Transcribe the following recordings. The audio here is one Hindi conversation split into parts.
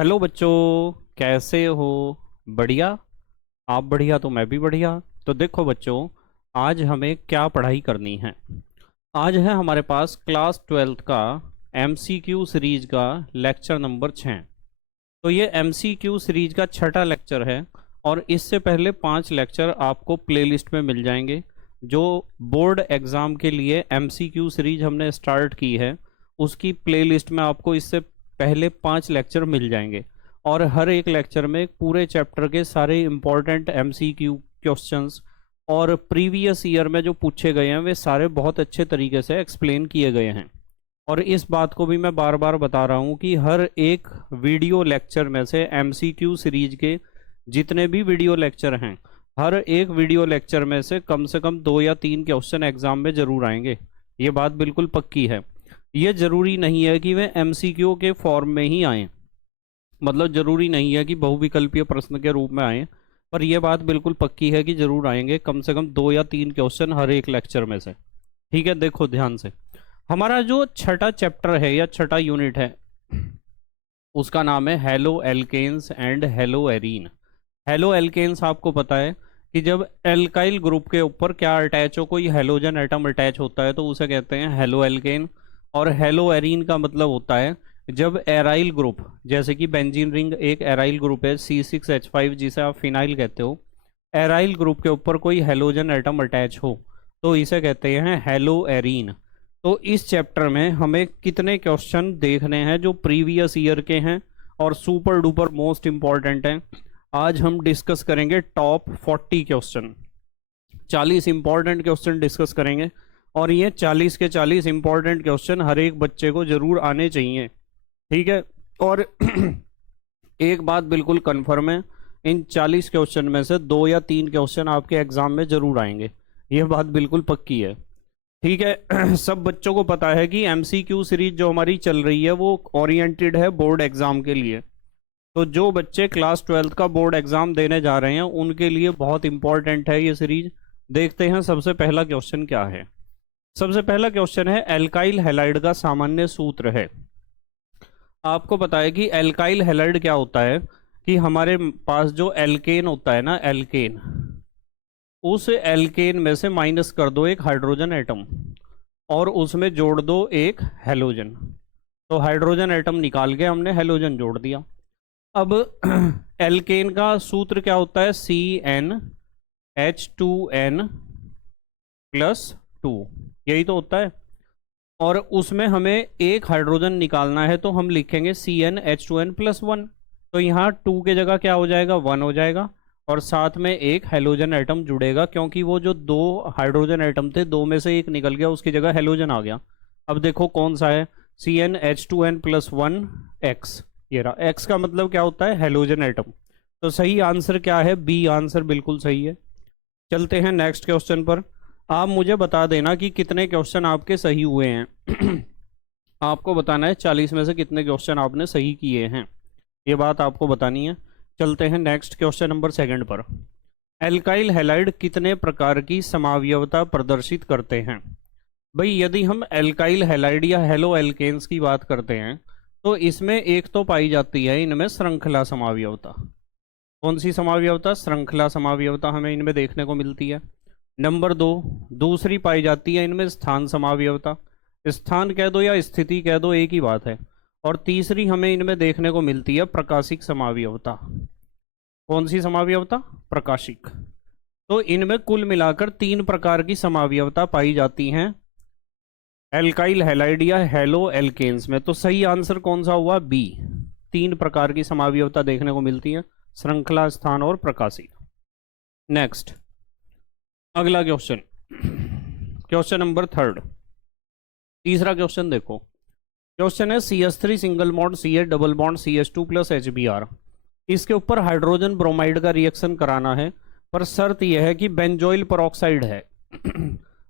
हेलो बच्चों, कैसे हो? बढ़िया। आप बढ़िया तो मैं भी बढ़िया। तो देखो बच्चों, आज हमें क्या पढ़ाई करनी है। आज है हमारे पास क्लास 12th का एमसीक्यू सीरीज का लेक्चर नंबर 6। तो ये एमसीक्यू सीरीज का छठा लेक्चर है। और इससे पहले 5 लेक्चर आपको प्लेलिस्ट में मिल जाएंगे। जो बोर्ड एग्ज़ाम के लिए एमसीक्यू सीरीज हमने स्टार्ट की है, उसकी प्लेलिस्ट में आपको इससे पहले 5 लेक्चर मिल जाएंगे। और हर एक लेक्चर में पूरे चैप्टर के सारे इम्पोर्टेंट एमसीक्यू क्वेश्चंस और प्रीवियस ईयर में जो पूछे गए हैं वे सारे बहुत अच्छे तरीके से एक्सप्लेन किए गए हैं। और इस बात को भी मैं बार बार बता रहा हूँ कि हर एक वीडियो लेक्चर में से एमसीक्यू सीरीज के जितने भी वीडियो लेक्चर हैं, हर एक वीडियो लेक्चर में से कम 2 या 3 क्वेश्चन एग्जाम में जरूर आएंगे। ये बात बिल्कुल पक्की है। ये जरूरी नहीं है कि वे एमसीक्यू के फॉर्म में ही आएँ, मतलब जरूरी नहीं है कि बहुविकल्पीय प्रश्न के रूप में आए, पर यह बात बिल्कुल पक्की है कि जरूर आएंगे कम से कम 2 या 3 क्वेश्चन हर एक लेक्चर में से। ठीक है, देखो ध्यान से। हमारा जो छठा चैप्टर है या छठा यूनिट है, उसका नाम है hello alkanes and hello arene. Hello alkanes आपको पता है कि जब एल्काइल ग्रुप के ऊपर क्या अटैच हो, कोई हेलोजन एटम अटैच होता है तो उसे कहते हैं हेलो एल्केन। और हेलो एरीन का मतलब होता है जब एराइल ग्रुप, जैसे कि बेंजीन रिंग एक एराइल ग्रुप है C6H5 जिसे आप फिनाइल कहते हो, एराइल ग्रुप के ऊपर कोई हेलोजन एटम अटैच हो तो इसे कहते हैं हेलो एरीन। तो इस चैप्टर में हमें कितने क्वेश्चन देखने हैं जो प्रीवियस ईयर के हैं और सुपर डुपर मोस्ट इंपॉर्टेंट हैं। आज हम डिस्कस करेंगे top 40 question, 40 important question discuss करेंगे। और ये 40 के 40 इंपॉर्टेंट क्वेश्चन हर एक बच्चे को जरूर आने चाहिए। ठीक है। और एक बात बिल्कुल कंफर्म है, इन 40 क्वेश्चन में से 2 या 3 क्वेश्चन आपके एग्जाम में जरूर आएंगे। यह बात बिल्कुल पक्की है। ठीक है। सब बच्चों को पता है कि एमसीक्यू सीरीज जो हमारी चल रही है वो ओरिएंटेड है बोर्ड एग्जाम के लिए। तो जो बच्चे क्लास 12th का बोर्ड एग्जाम देने जा रहे हैं उनके लिए बहुत इंपॉर्टेंट है ये सीरीज। देखते हैं सबसे पहला क्वेश्चन क्या है। सबसे पहला क्वेश्चन है एल्काइल हैलाइड का सामान्य सूत्र है। आपको पता है कि एल्काइल हैलाइड क्या होता है कि हमारे पास जो एल्केन होता है ना, एल्केन, उस एल्केन में से माइनस कर दो एक हाइड्रोजन एटम और उसमें जोड़ दो एक हेलोजन। तो हाइड्रोजन एटम निकाल के हमने हेलोजन जोड़ दिया। अब एल्केन का सूत्र क्या होता है? CnH2n + 2, यही तो होता है। और उसमें हमें एक हाइड्रोजन निकालना है तो हम लिखेंगे CnH2n + 1। तो यहाँ 2 के जगह क्या हो जाएगा? 1 हो जाएगा। और साथ में एक हेलोजन एटम जुड़ेगा, क्योंकि वो जो 2 हाइड्रोजन एटम थे, 2 में से एक निकल गया, उसकी जगह हेलोजन आ गया। अब देखो कौन सा है, CnH2n + 1 X। ये रहा, X का मतलब क्या होता है? Halogen atom. तो सही आंसर क्या है? बी आंसर बिल्कुल सही है। चलते हैं नेक्स्ट क्वेश्चन पर। आप मुझे बता देना कि कितने क्वेश्चन आपके सही हुए हैं। आपको बताना है 40 में से कितने क्वेश्चन आपने सही किए हैं, ये बात आपको बतानी है। चलते हैं नेक्स्ट क्वेश्चन नंबर 2 पर। एल्काइल हैलाइड कितने प्रकार की समावयवता प्रदर्शित करते हैं? भाई यदि हम एल्काइल हैलाइड या हेलो एल्केन्स की बात करते हैं तो इसमें एक तो पाई जाती है इनमें श्रृंखला समावयवता। कौन सी समावयवता? श्रृंखला समावयवता हमें इनमें देखने को मिलती है। नंबर 2, दूसरी पाई जाती है इनमें स्थान समावयवता। स्थान कह दो या स्थिति कह दो, एक ही बात है। और तीसरी हमें इनमें देखने को मिलती है प्रकाशिक समावयवता। कौन सी समावयवता? प्रकाशिक। तो इनमें कुल मिलाकर 3 प्रकार की समावयवता पाई जाती हैं एल्काइल हैलाइड या हेलो एल्केन्स में। तो सही आंसर कौन सा हुआ? बी। 3 प्रकार की समावयवता देखने को मिलती है, श्रृंखला, स्थान और प्रकाशिक। नेक्स्ट, अगला क्वेश्चन, क्वेश्चन नंबर 3। तीसरा क्वेश्चन देखो। क्वेश्चन है CH3 single bond CH double bond CH2 + HBr। इसके ऊपर हाइड्रोजन ब्रोमाइड का रिएक्शन कराना है, पर शर्त यह है कि बेंजोइल पेरोक्साइड है।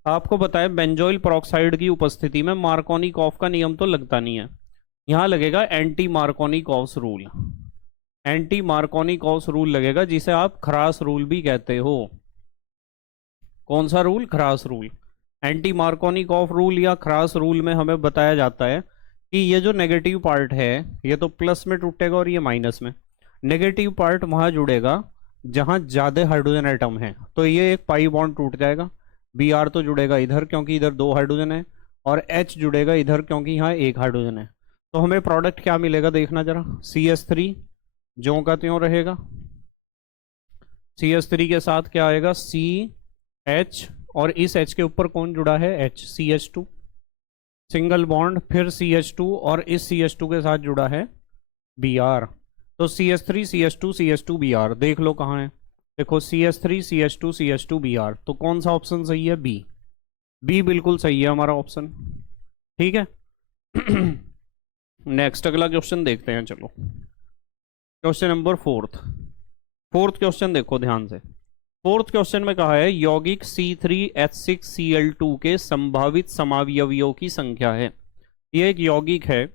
आपको पता है बेंजोइल पेरोक्साइड की उपस्थिति में मार्कोनिकॉफ का नियम तो लगता नहीं है, यहाँ लगेगा anti Markovnikov's rule. Anti Markovnikov's rule लगेगा, जिसे आप खरास रूल भी कहते हो। कौन सा rule? Kharasch rule. Anti Markovnikov rule या खरास रूल में हमें बताया जाता है कि ये जो नेगेटिव पार्ट है ये तो प्लस में टूटेगा और ये माइनस में। नेगेटिव पार्ट वहां जुड़ेगा जहां ज्यादा हाइड्रोजन एटम है, तो ये एक पाई बॉन्ड टूट जाएगा। बी आर तो जुड़ेगा इधर क्योंकि इधर 2 हाइड्रोजन है, और एच जुड़ेगा इधर क्योंकि यहाँ 1 हाइड्रोजन है। तो हमें प्रोडक्ट क्या मिलेगा देखना जरा। CH3 ज्यों का त्यों रहेगा। CH3 के साथ क्या आएगा, CH, और इस H के ऊपर कौन जुड़ा है, H, CH2 सिंगल बॉन्ड, फिर CH2 और इस CH2 के साथ जुड़ा है Br। तो CH3 CH2 CH2 Br, देख लो कहाँ है। देखो CH3 CH2 CH2 Br, तो कौन सा ऑप्शन सही है, बी। बी बिल्कुल सही है हमारा ऑप्शन। ठीक है। नेक्स्ट अगला क्वेश्चन देखते हैं, चलो क्वेश्चन नंबर फोर्थ क्वेश्चन देखो ध्यान से। फोर्थ क्वेश्चन में कहा है यौगिक C3H6Cl2 के संभावित समावयवियों की संख्या है। ये एक यौगिक है,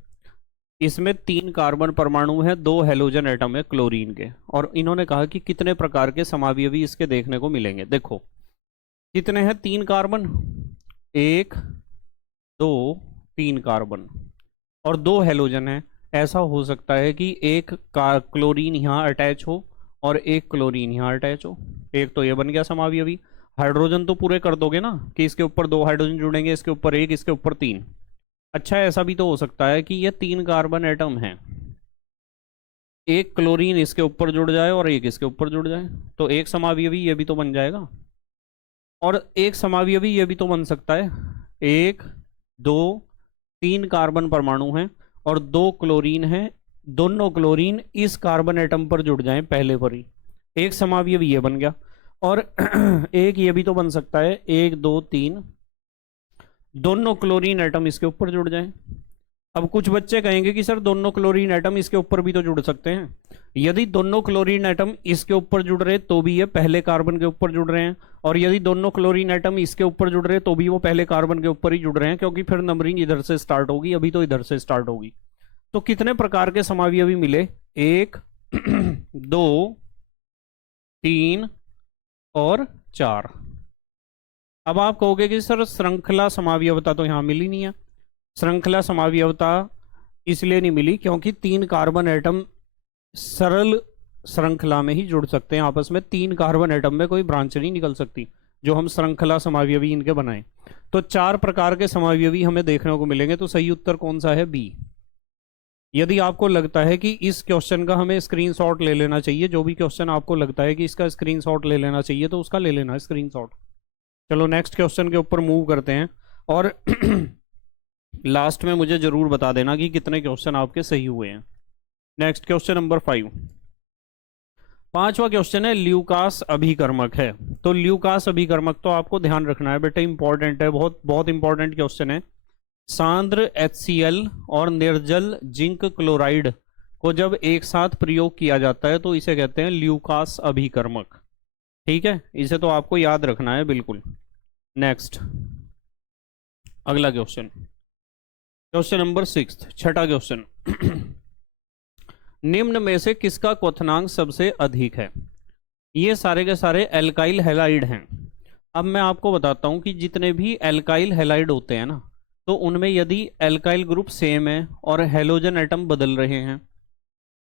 इसमें 3 कार्बन परमाणु है, 2 हेलोजन एटम है क्लोरीन के, और इन्होंने कहा कि कितने प्रकार के समावयवी इसके देखने को मिलेंगे। देखो कितने हैं, 3 कार्बन, 1 2 3 कार्बन और 2 हेलोजन है। ऐसा हो सकता है कि एक क्लोरीन यहाँ अटैच हो और एक क्लोरीन यहाँ अटैच हो। एक तो ये बन गया समावयवी। हाइड्रोजन तो पूरे कर दोगे ना कि इसके ऊपर 2 हाइड्रोजन जुड़ेंगे, इसके ऊपर 1, इसके ऊपर 3। अच्छा ऐसा भी तो हो सकता है कि ये 3 कार्बन एटम हैं, एक क्लोरीन इसके ऊपर जुड़ जाए और एक इसके ऊपर जुड़ जाए, तो एक समावयवी ये भी तो बन जाएगा। और एक समावयवी ये भी तो बन सकता है, 1 2 3 कार्बन परमाणु हैं और 2 क्लोरीन हैं, दोनों क्लोरीन इस कार्बन एटम पर जुड़ जाएं पहले पर ही, एक समावयवी ये बन गया। और एक ये भी तो बन सकता है, 1 2 3 दोनों क्लोरीन एटम इसके ऊपर जुड़ जाएं। अब कुछ बच्चे कहेंगे कि सर दोनों क्लोरीन एटम इसके ऊपर भी तो जुड़ सकते हैं। यदि दोनों क्लोरीन एटम इसके ऊपर जुड़ रहे तो भी ये पहले कार्बन के ऊपर जुड़ रहे हैं, और यदि दोनों क्लोरीन एटम इसके ऊपर जुड़ रहे तो भी वो पहले कार्बन के ऊपर ही जुड़ रहे हैं, क्योंकि फिर नंबरिंग इधर से स्टार्ट होगी, अभी तो इधर से स्टार्ट होगी। तो कितने प्रकार के समावयवी मिले, 1 2 3 और 4। अब आप कहोगे कि सर श्रृंखला समावयवता तो यहां मिली नहीं है। श्रृंखला समावयवता इसलिए नहीं मिली क्योंकि 3 कार्बन एटम सरल श्रृंखला में ही जुड़ सकते हैं आपस में, 3 कार्बन एटम में कोई ब्रांच नहीं निकल सकती जो हम श्रृंखला समावयवी इनके बनाएं। तो 4 प्रकार के समावयवी हमें देखने को मिलेंगे, तो सही उत्तर कौन सा है, बी। यदि आपको लगता है कि इस क्वेश्चन का हमें स्क्रीनशॉट ले लेना चाहिए, जो भी क्वेश्चन आपको लगता है कि इसका स्क्रीनशॉट ले लेना चाहिए तो उसका ले लेना स्क्रीनशॉट। चलो नेक्स्ट क्वेश्चन के ऊपर मूव करते हैं, और लास्ट में मुझे जरूर बता देना कि कितने क्वेश्चन आपके सही हुए हैं। नेक्स्ट क्वेश्चन नंबर 5, पांचवा क्वेश्चन है ल्यूकास अभिकर्मक है। तो ल्यूकास अभिकर्मक तो आपको ध्यान रखना है बेटा, इंपॉर्टेंट है, बहुत बहुत इंपॉर्टेंट क्वेश्चन है। सांद्र HCl और निर्जल जिंक क्लोराइड को जब एक साथ प्रयोग किया जाता है तो इसे कहते हैं ल्यूकास अभिकर्मक। ठीक है, इसे तो आपको याद रखना है बिल्कुल। नेक्स्ट अगला क्वेश्चन, क्वेश्चन नंबर 6, छठा क्वेश्चन। निम्न में से किसका क्वथनांक सबसे अधिक है। ये सारे के सारे एल्काइल हैलाइड हैं। अब मैं आपको बताता हूं कि जितने भी एल्काइल हैलाइड होते हैं ना, तो उनमें यदि एल्काइल ग्रुप सेम है और हेलोजन एटम बदल रहे हैं,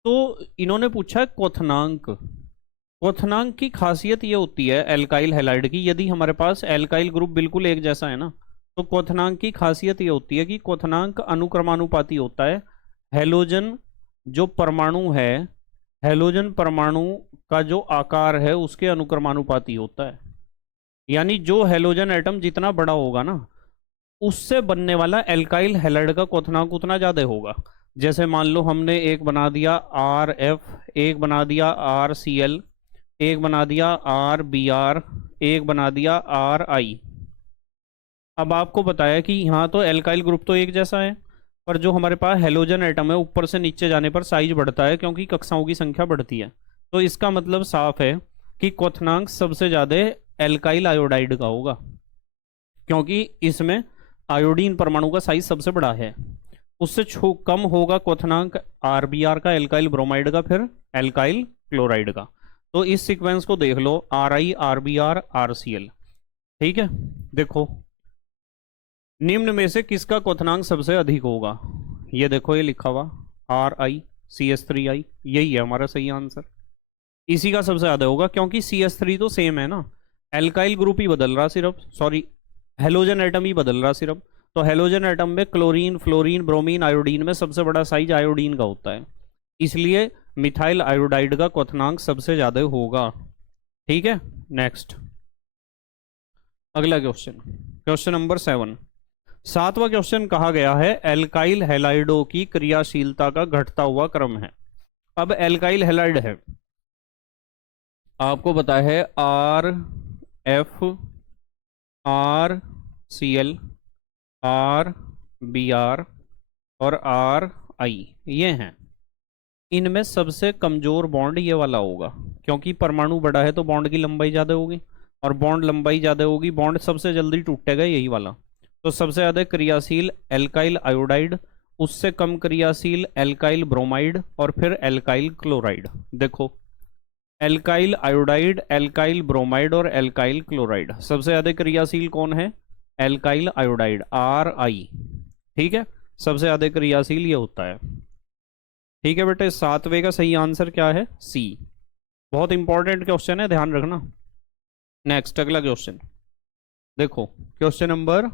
तो इन्होंने पूछा क्वथनांक। क्वथनांक की खासियत ये होती है एल्काइल हैलाइड की, यदि हमारे पास एल्काइल ग्रुप बिल्कुल एक जैसा है ना, तो क्वथनांक की खासियत ये होती है कि क्वथनांक अनुक्रमानुपाती होता है। हेलोजन जो परमाणु है, हेलोजन परमाणु का जो आकार है उसके अनुक्रमानुपाती होता है। यानी जो हेलोजन एटम जितना बड़ा होगा ना, उससे बनने वाला एल्काइल हैलाइड का क्वथनांक उतना ज्यादा होगा। जैसे मान लो हमने एक बना दिया RF, एक बना दिया RCl, एक बना दिया RBr, एक बना दिया RI। अब आपको बताया कि यहाँ तो एल्काइल ग्रुप तो एक जैसा है, पर जो हमारे पास हेलोजन एटम है ऊपर से नीचे जाने पर साइज बढ़ता है क्योंकि कक्षाओं की संख्या बढ़ती है। तो इसका मतलब साफ है कि क्वथनांक सबसे ज्यादा एल्काइल आयोडाइड का होगा, क्योंकि इसमें आयोडीन परमाणु का साइज सबसे बड़ा है। उससे कम होगा क्वथनांक RBr का, एल्काइल ब्रोमाइड का, फिर एल्काइल क्लोराइड का। तो इस सीक्वेंस को देख लो, RI RBr RCl। ठीक है, देखो निम्न में से किसका क्वथनांक सबसे अधिक होगा। ये देखो ये लिखा हुआ RiCH3i, यही है हमारा सही आंसर। इसी का सबसे ज़्यादा होगा क्योंकि CH3 तो सेम है ना, एल्काइल ग्रुप ही बदल रहा सिर्फ, सॉरी हेलोजन एटम ही बदल रहा सिर्फ। तो हेलोजन एटम में क्लोरीन, फ्लोरीन, ब्रोमीन, आयोडीन में सबसे बड़ा साइज आयोडीन का होता है, इसलिए मिथाइल आयोडाइड का क्वथनांक सबसे ज़्यादा होगा। ठीक है, नेक्स्ट अगला क्वेश्चन, क्वेश्चन नंबर 7। सातवां क्वेश्चन कहा गया है एल्काइल हैलाइडों की क्रियाशीलता का घटता हुआ क्रम है। अब एल्काइल हैलाइड है, आपको पता है RF, RCl, RBr और RI, ये हैं। इनमें सबसे कमजोर बॉन्ड ये वाला होगा, क्योंकि परमाणु बड़ा है तो बॉन्ड की लंबाई ज़्यादा होगी, और बॉन्ड लंबाई ज़्यादा होगी, बॉन्ड सबसे जल्दी टूटेगा यही वाला। तो सबसे ज़्यादा क्रियाशील एल्काइल आयोडाइड, उससे कम क्रियाशील एल्काइल ब्रोमाइड, और फिर एल्काइल क्लोराइड। देखो एल्काइल आयोडाइड, एल्काइल ब्रोमाइड और एल्काइल क्लोराइड, सबसे ज़्यादा क्रियाशील कौन है? Alkyl iodide, RI। ठीक है, सबसे ज़्यादा क्रियाशील ये होता है। ठीक है बेटे, सातवें का सही आंसर क्या है? C। बहुत इंपॉर्टेंट क्वेश्चन है, ध्यान रखना। नेक्स्ट अगला क्वेश्चन देखो, क्वेश्चन नंबर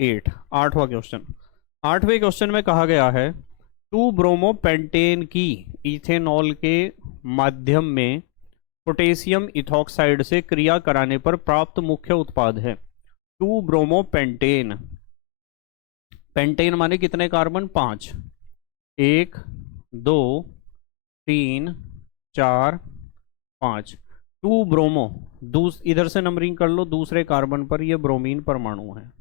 8, आठवां क्वेश्चन। आठवें क्वेश्चन में कहा गया है 2 ब्रोमोपेंटेन की इथेनॉल के माध्यम में पोटेशियम इथॉक्साइड से क्रिया कराने पर प्राप्त मुख्य उत्पाद है। 2 ब्रोमोपेंटेन, पेंटेन माने कितने कार्बन? 5, 1 2 3 4 5। 2 ब्रोमो, इधर से नंबरिंग कर लो, दूसरे कार्बन पर ये ब्रोमीन परमाणु है।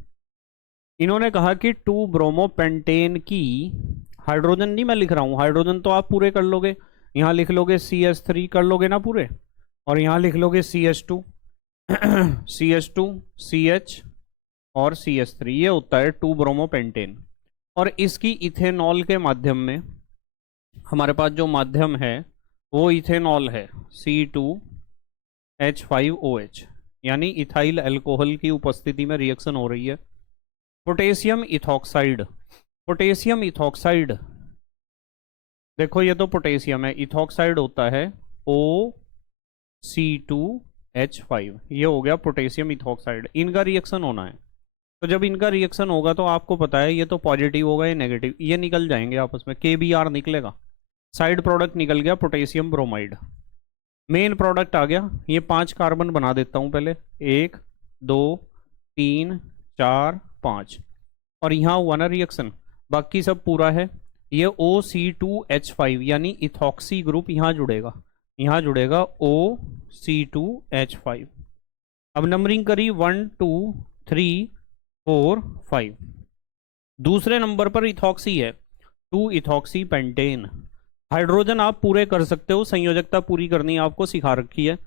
इन्होंने कहा कि 2 ब्रोमोपेंटेन की, हाइड्रोजन नहीं मैं लिख रहा हूं, हाइड्रोजन तो आप पूरे कर लोगे, यहां लिख लोगे CH3 कर लोगे ना पूरे, और यहां लिख लोगे CH2 CH2 CH और CH3, ये होता है 2 ब्रोमोपेंटेन। और इसकी इथेनॉल के माध्यम में, हमारे पास जो माध्यम है वो इथेनॉल है, C2H5OH, यानी इथाइल अल्कोहल की उपस्थिति में रिएक्शन हो रही है। पोटेशियम इथॉक्साइड, पोटेशियम इथॉक्साइड, देखो ये तो पोटेशियम है, इथॉक्साइड होता है OC2H5, ये हो गया पोटेशियम इथॉक्साइड। इनका रिएक्शन होना है, तो जब इनका रिएक्शन होगा तो आपको पता है ये तो पॉजिटिव होगा, ये नेगेटिव, ये निकल जाएंगे आपस में, KBr निकलेगा, साइड प्रोडक्ट निकल गया पोटेशियम ब्रोमाइड। मेन प्रोडक्ट आ गया, ये 5 कार्बन बना देता हूं पहले, 1 2 3 4 5, और यहाँ हुआ ना रिएक्शन, बाकी सब पूरा है। ये OC2H5 यानी इथॉक्सी ग्रुप यहाँ जुड़ेगा, यहाँ जुड़ेगा OC2H5। अब नंबरिंग करी 1 2 3 4 5। दूसरे नंबर पर इथॉक्सी है, 2 इथॉक्सी पेंटेन। हाइड्रोजन आप पूरे कर सकते हो, संयोजकता पूरी करनी आपको सिखा रखी है।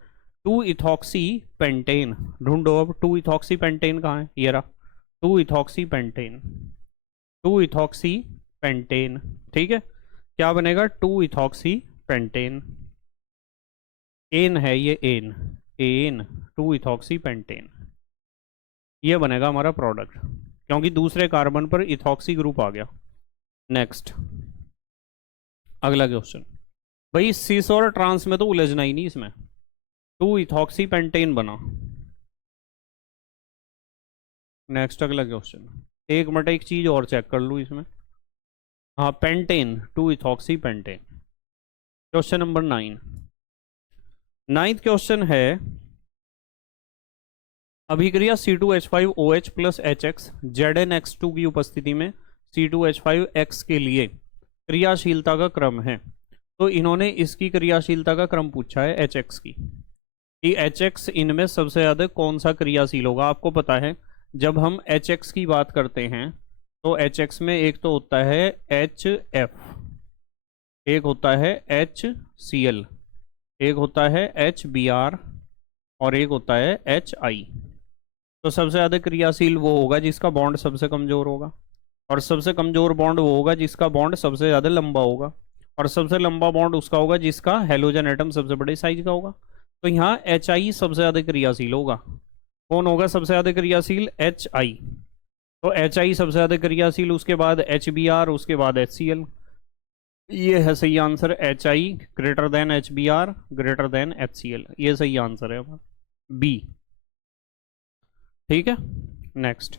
2 इथॉक्सी पेंटेन, ढूंढो अब 2 इथॉक्सी पेंटेन कहाँ है, ये रहा 2 इथॉक्सी पेंटेन, 2 इथॉक्सी पेंटेन। ठीक है, क्या बनेगा? 2 इथॉक्सी पेंटेन, एन है ये, एन 2 इथॉक्सी पेंटेन, ये बनेगा हमारा प्रोडक्ट, क्योंकि दूसरे कार्बन पर इथॉक्सी ग्रुप आ गया। नेक्स्ट अगला क्वेश्चन, भाई सिस और ट्रांस में तो उलझना ही नहीं, इसमें 2 इथॉक्सी पेंटेन बना। नेक्स्ट अगला क्वेश्चन, एक मिनट एक चीज और चेक कर लूँ इसमें, हाँ pentane, 2 ethoxy pentane. Question number 9, ninth question है अभिक्रिया C2H5OH प्लस HX ZnX2 की उपस्थिति में C2H5X के लिए क्रियाशीलता का क्रम है। तो इन्होंने इसकी क्रियाशीलता का क्रम पूछा है HX की, कि HX इनमें सबसे ज़्यादा कौन सा क्रियाशील होगा। आपको पता है जब हम HX की बात करते हैं तो HX में एक तो होता है HF, एक होता है HCl, एक होता है HBr और एक होता है HI। तो सबसे ज़्यादा क्रियाशील वो होगा जिसका बॉन्ड सबसे कमज़ोर होगा, और सबसे कमज़ोर बॉन्ड वो होगा जिसका बॉन्ड सबसे ज़्यादा लंबा होगा, और सबसे लंबा बॉन्ड उसका होगा जिसका हेलोजन एटम सबसे बड़े साइज का होगा। तो यहाँ HI सबसे ज़्यादा क्रियाशील होगा। कौन होगा सबसे ज़्यादा क्रियाशील? HI। तो HI सबसे ज़्यादा क्रियाशील, उसके बाद HBr, उसके बाद HCl। ये है सही answer, HI greater than HBr greater than HCl, ये सही आंसर है बी। ठीक है, नेक्स्ट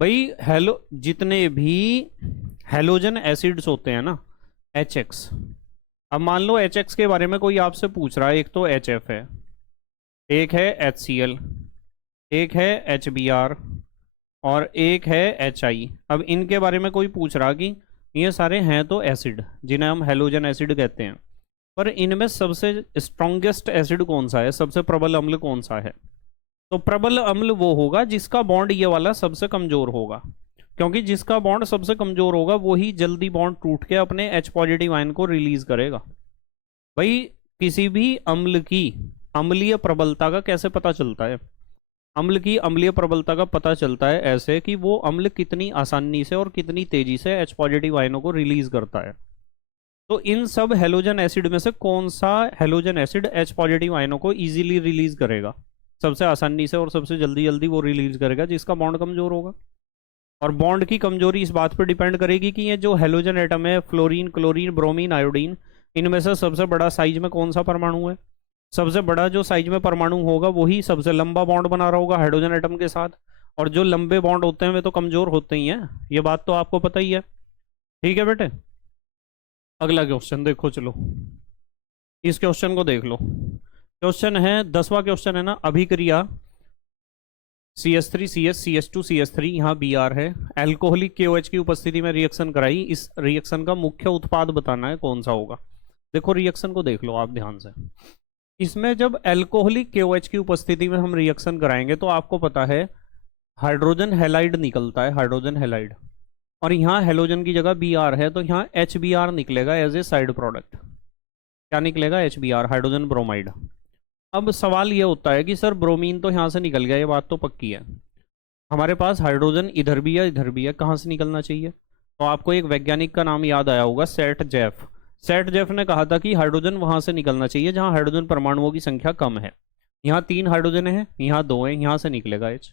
भाई, जितने भी हेलोजन एसिड्स होते हैं ना, HX। अब मान लो HX के बारे में कोई आपसे पूछ रहा है, एक तो HF है, एक है HCl, एक है HBr और एक है HI। अब इनके बारे में कोई पूछ रहा कि ये सारे हैं तो एसिड, जिन्हें हम हेलोजन एसिड कहते हैं, पर इनमें सबसे स्ट्रॉन्गेस्ट एसिड कौन सा है, सबसे प्रबल अम्ल कौन सा है? तो प्रबल अम्ल वो होगा जिसका बॉन्ड ये वाला सबसे कमजोर होगा, क्योंकि जिसका बॉन्ड सबसे कमजोर होगा वही जल्दी बॉन्ड टूट के अपने H पॉजिटिव आयन को रिलीज करेगा। भाई, किसी भी अम्ल की अम्लीय प्रबलता का कैसे पता चलता है? अम्ल की अम्लीय प्रबलता का पता चलता है ऐसे कि वो अम्ल कितनी आसानी से और कितनी तेजी से H पॉजिटिव आयनों को रिलीज करता है। तो इन सब हेलोजन एसिड में से कौन सा हेलोजन एसिड H पॉजिटिव आयनों को इजीली रिलीज करेगा, सबसे आसानी से और सबसे जल्दी जल्दी वो रिलीज करेगा? जिसका बॉन्ड कमजोर होगा। और बॉन्ड की कमजोरी इस बात पर डिपेंड करेगी कि ये जो हेलोजन एटम है, फ्लोरीन, क्लोरीन, ब्रोमीन, आयोडीन, इनमें से सबसे बड़ा साइज में कौन सा परमाणु है? सबसे बड़ा जो साइज में परमाणु होगा वही सबसे लंबा बॉन्ड बना रहा होगा हाइड्रोजन एटम के साथ, और जो लंबे बॉन्ड होते हैं वे तो कमजोर होते ही हैं, ये बात तो आपको पता ही है। ठीक है बेटे, अगला क्वेश्चन देखो, चलो इस क्वेश्चन को देख लो। क्वेश्चन है 10वां क्वेश्चन है ना, अभिक्रिया CH3 CH CH2 CH3, यहाँ Br है, एल्कोहलिक KOH की उपस्थिति में रिएक्शन कराई, इस रिएक्शन का मुख्य उत्पाद बताना है कौन सा होगा। देखो रिएक्शन को देख लो आप ध्यान से। इसमें जब एल्कोहलिक KOH की उपस्थिति में हम रिएक्शन कराएंगे तो आपको पता है हाइड्रोजन हैलाइड निकलता है, हाइड्रोजन हैलाइड, और यहाँ हेलोजन की जगह Br है, तो यहाँ HBr निकलेगा एज ए साइड प्रोडक्ट। क्या निकलेगा? HBr, hydrogen bromide. अब सवाल ये होता है कि सर ब्रोमीन तो यहाँ से निकल गया, ये बात तो पक्की है, हमारे पास हाइड्रोजन इधर भी है इधर भी है, कहाँ से निकलना चाहिए? तो आपको एक वैज्ञानिक का नाम याद आया होगा, सेट जेफ। सेट जेफ ने कहा था कि हाइड्रोजन वहां से निकलना चाहिए जहां हाइड्रोजन परमाणुओं की संख्या कम है। यहाँ 3 हाइड्रोजन है, यहाँ 2 है, यहाँ से निकलेगा H,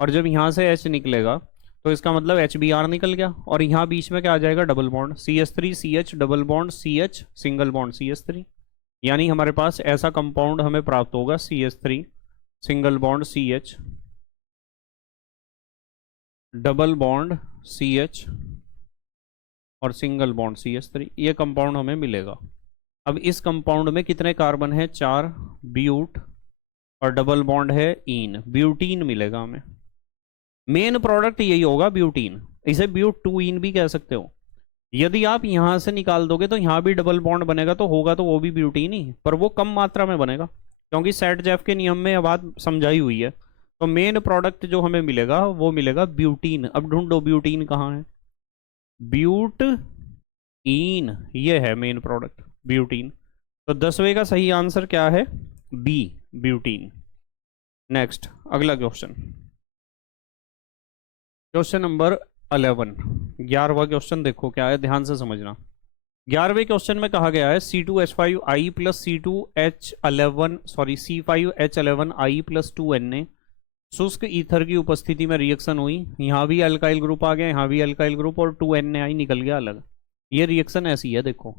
और जब यहाँ से H निकलेगा तो इसका मतलब HBr निकल गया, और यहाँ बीच में क्या आ जाएगा? Double bond CH3 CH, double bond CH, single bond CH3, यानी हमारे पास ऐसा कंपाउंड हमें प्राप्त होगा CH3 single bond CH, double bond CH और सिंगल बॉन्ड CH3, ये कंपाउंड हमें मिलेगा। अब इस कंपाउंड में कितने कार्बन है? 4, ब्यूट, और डबल बॉन्ड है इन, ब्यूटीन मिलेगा हमें। मेन प्रोडक्ट यही होगा ब्यूटीन, इसे ब्यूट 2 इन भी कह सकते हो। यदि आप यहां से निकाल दोगे तो यहाँ भी डबल बॉन्ड बनेगा, तो होगा तो वो भी ब्यूटीन ही, पर वो कम मात्रा में बनेगा, क्योंकि सेट जेफ के नियम में यह बात समझाई हुई है। तो मेन प्रोडक्ट जो हमें मिलेगा वो मिलेगा ब्यूटीन। अब ढूंढो ब्यूटीन कहाँ है? ब्यूट इन, ये है मेन प्रोडक्ट ब्यूटीन। तो 10वें का सही आंसर क्या है? B, butene. नेक्स्ट अगला क्वेश्चन, क्वेश्चन नंबर 11, 11वां क्वेश्चन देखो क्या है, ध्यान से समझना। 11वें क्वेश्चन में कहा गया है C2H5I plus C2H11 sorry C5H11I plus 2Na शुष्क ईथर की उपस्थिति में रिएक्शन हुई, यहाँ भी अल्काइल ग्रुप आ गया, यहाँ भी अल्काइल ग्रुप, और 2Na निकल गया अलग। ये रिएक्शन ऐसी है, देखो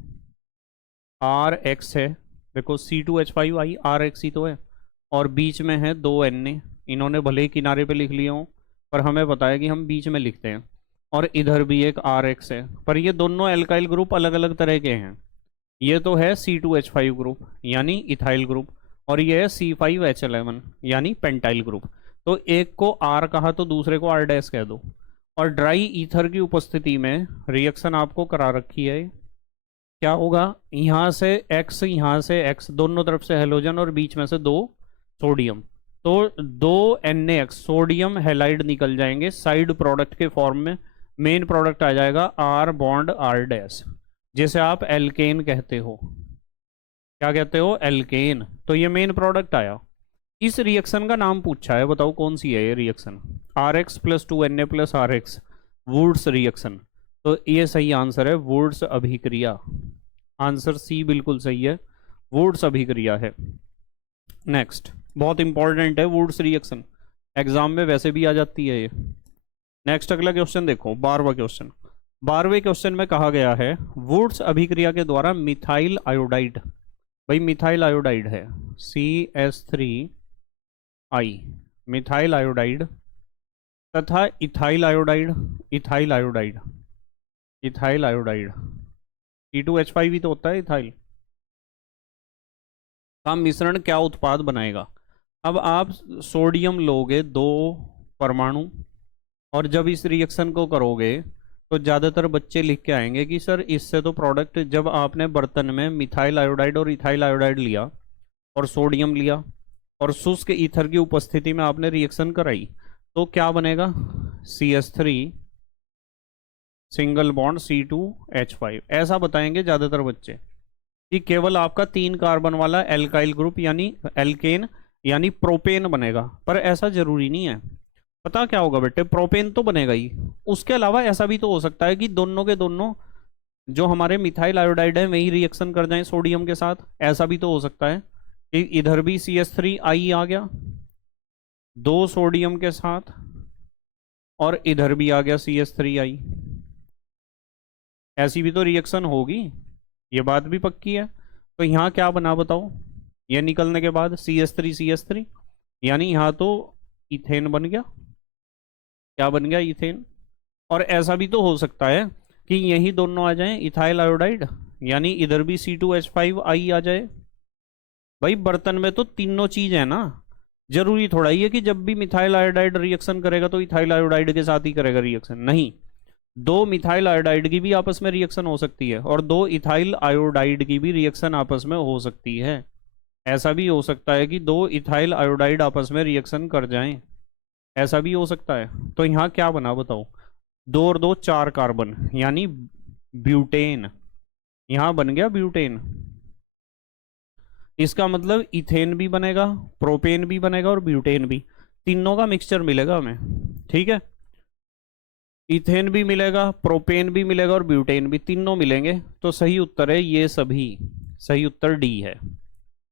RX है, देखो C2H5I RX ही तो है, और बीच में है 2Na, इन्होंने भले ही किनारे पे लिख लिए हों पर हमें पता है कि हम बीच में लिखते हैं, और इधर भी एक RX है, पर ये दोनों एल्काइल ग्रुप अलग अलग तरह के हैं। ये तो है C2H5 ग्रुप यानी इथाइल ग्रुप, और ये है C5H11 यानी पेंटाइल ग्रुप। तो एक को R कहा तो दूसरे को R डैश कह दो, और ड्राई ईथर की उपस्थिति में रिएक्शन आपको करा रखी है। क्या होगा? यहाँ से X, यहाँ से X, दोनों तरफ से हेलोजन और बीच में से 2 सोडियम, तो 2NaX सोडियम हैलाइड निकल जाएंगे साइड प्रोडक्ट के फॉर्म में। मेन प्रोडक्ट आ जाएगा R बॉन्ड R डैश, जैसे आप एल्केन कहते हो। क्या कहते हो? एल्केन। तो ये मेन प्रोडक्ट आया। इस रिएक्शन का नाम पूछा है, बताओ कौन सी है ये reaction? RX plus 2Na plus RX, Wurtz reaction. तो ये सही आंसर है वुड्स अभिक्रिया, आंसर सी बिल्कुल सही है, वुड्स अभिक्रिया है। नेक्स्ट बहुत इंपॉर्टेंट है वुड्स रिएक्शन, एग्जाम में वैसे भी आ जाती है ये। नेक्स्ट अगला क्वेश्चन देखो, 12वां क्वेश्चन। 12वें क्वेश्चन में कहा गया है वुड्स अभिक्रिया के द्वारा मिथाइल आयोडाइड, भाई मिथाइल आयोडाइड है CH3I, मिथाइल आयोडाइड तथा ethyl iodide, ethyl iodide, ethyl iodide C2H5 भी तो होता है इथाइल का मिश्रण क्या उत्पाद बनाएगा। अब आप सोडियम लोगे 2 परमाणु, और जब इस रिएक्शन को करोगे तो ज़्यादातर बच्चे लिख के आएंगे कि सर इससे तो प्रोडक्ट, जब आपने बर्तन में मिथाइल आयोडाइड और इथाइल आयोडाइड लिया और सोडियम लिया और शुष्क ईथर की उपस्थिति में आपने रिएक्शन कराई तो क्या बनेगा, CH3 सिंगल बॉन्ड C2H5, ऐसा बताएंगे ज़्यादातर बच्चे कि केवल आपका 3 कार्बन वाला एल्काइल ग्रुप यानी एल्केन यानी प्रोपेन बनेगा, पर ऐसा जरूरी नहीं है। पता क्या होगा बेटे, प्रोपेन तो बनेगा ही, उसके अलावा ऐसा भी तो हो सकता है कि दोनों के दोनों जो हमारे मिथाइल आयोडाइड है वही रिएक्शन कर जाएं सोडियम के साथ, ऐसा भी तो हो सकता है कि इधर भी CH3I आ गया 2 सोडियम के साथ और इधर भी आ गया CH3I, ऐसी भी तो रिएक्शन होगी, ये बात भी पक्की है। तो यहाँ क्या बना बताओ, ये निकलने के बाद CH3 यानी यहाँ तो इथेन बन गया, क्या बन गया, इथेन। और ऐसा भी तो हो सकता है कि यही दोनों आ जाएं इथाइल आयोडाइड, यानी इधर भी C2H5I आ जाए। भाई बर्तन में तो तीनों चीज है ना, जरूरी थोड़ा ही है कि जब भी मिथाइल आयोडाइड रिएक्शन करेगा तो इथाइल आयोडाइड के साथ ही करेगा रिएक्शन, नहीं, 2 मिथाइल आयोडाइड की भी आपस में रिएक्शन हो सकती है और 2 इथाइल आयोडाइड की भी रिएक्शन आपस में हो सकती है। ऐसा भी हो सकता है कि 2 इथाइल आयोडाइड आपस में रिएक्शन कर जाएं, ऐसा भी हो सकता है। तो यहाँ क्या बना बताओ, 2 और 2 4 कार्बन यानी ब्यूटेन, यहाँ बन गया ब्यूटेन। इसका मतलब इथेन भी बनेगा, प्रोपेन भी बनेगा और ब्यूटेन भी, तीनों का मिक्सचर मिलेगा हमें, ठीक है। इथेन भी मिलेगा, प्रोपेन भी मिलेगा और ब्यूटेन भी, तीनों मिलेंगे। तो सही उत्तर है ये सभी, सही उत्तर डी है।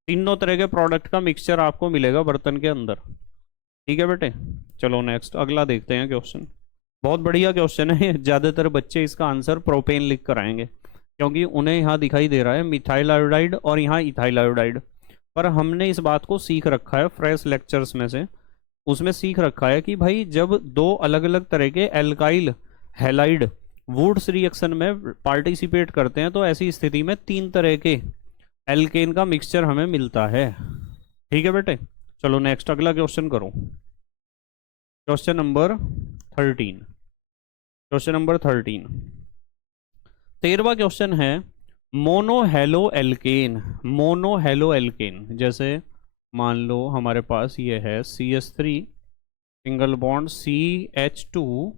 तीनों तरह के प्रोडक्ट का मिक्सचर आपको मिलेगा बर्तन के अंदर, ठीक है बेटे। चलो नेक्स्ट अगला देखते हैं क्वेश्चन, बहुत बढ़िया क्वेश्चन है। ज़्यादातर बच्चे इसका आंसर प्रोपेन लिख कर आएंगे क्योंकि उन्हें यहाँ दिखाई दे रहा है मिथाइल आयोडाइड और यहाँ इथाइल आयोडाइड, पर हमने इस बात को सीख रखा है फ्रेश लेक्चर्स में से, उसमें सीख रखा है कि भाई जब 2 अलग अलग तरह के एल्काइल हैलाइड वुड्स रिएक्शन में पार्टिसिपेट करते हैं तो ऐसी स्थिति में 3 तरह के एल्केन का मिक्सचर हमें मिलता है, ठीक है बेटे। चलो नेक्स्ट अगला क्वेश्चन करो, क्वेश्चन नंबर 13, क्वेश्चन नंबर 13, 13वां क्वेश्चन है मोनोहेलो एल्केन, मोनोहेलो एल्केन, जैसे मान लो हमारे पास ये है CH3 सिंगल बॉन्ड CH2Cl,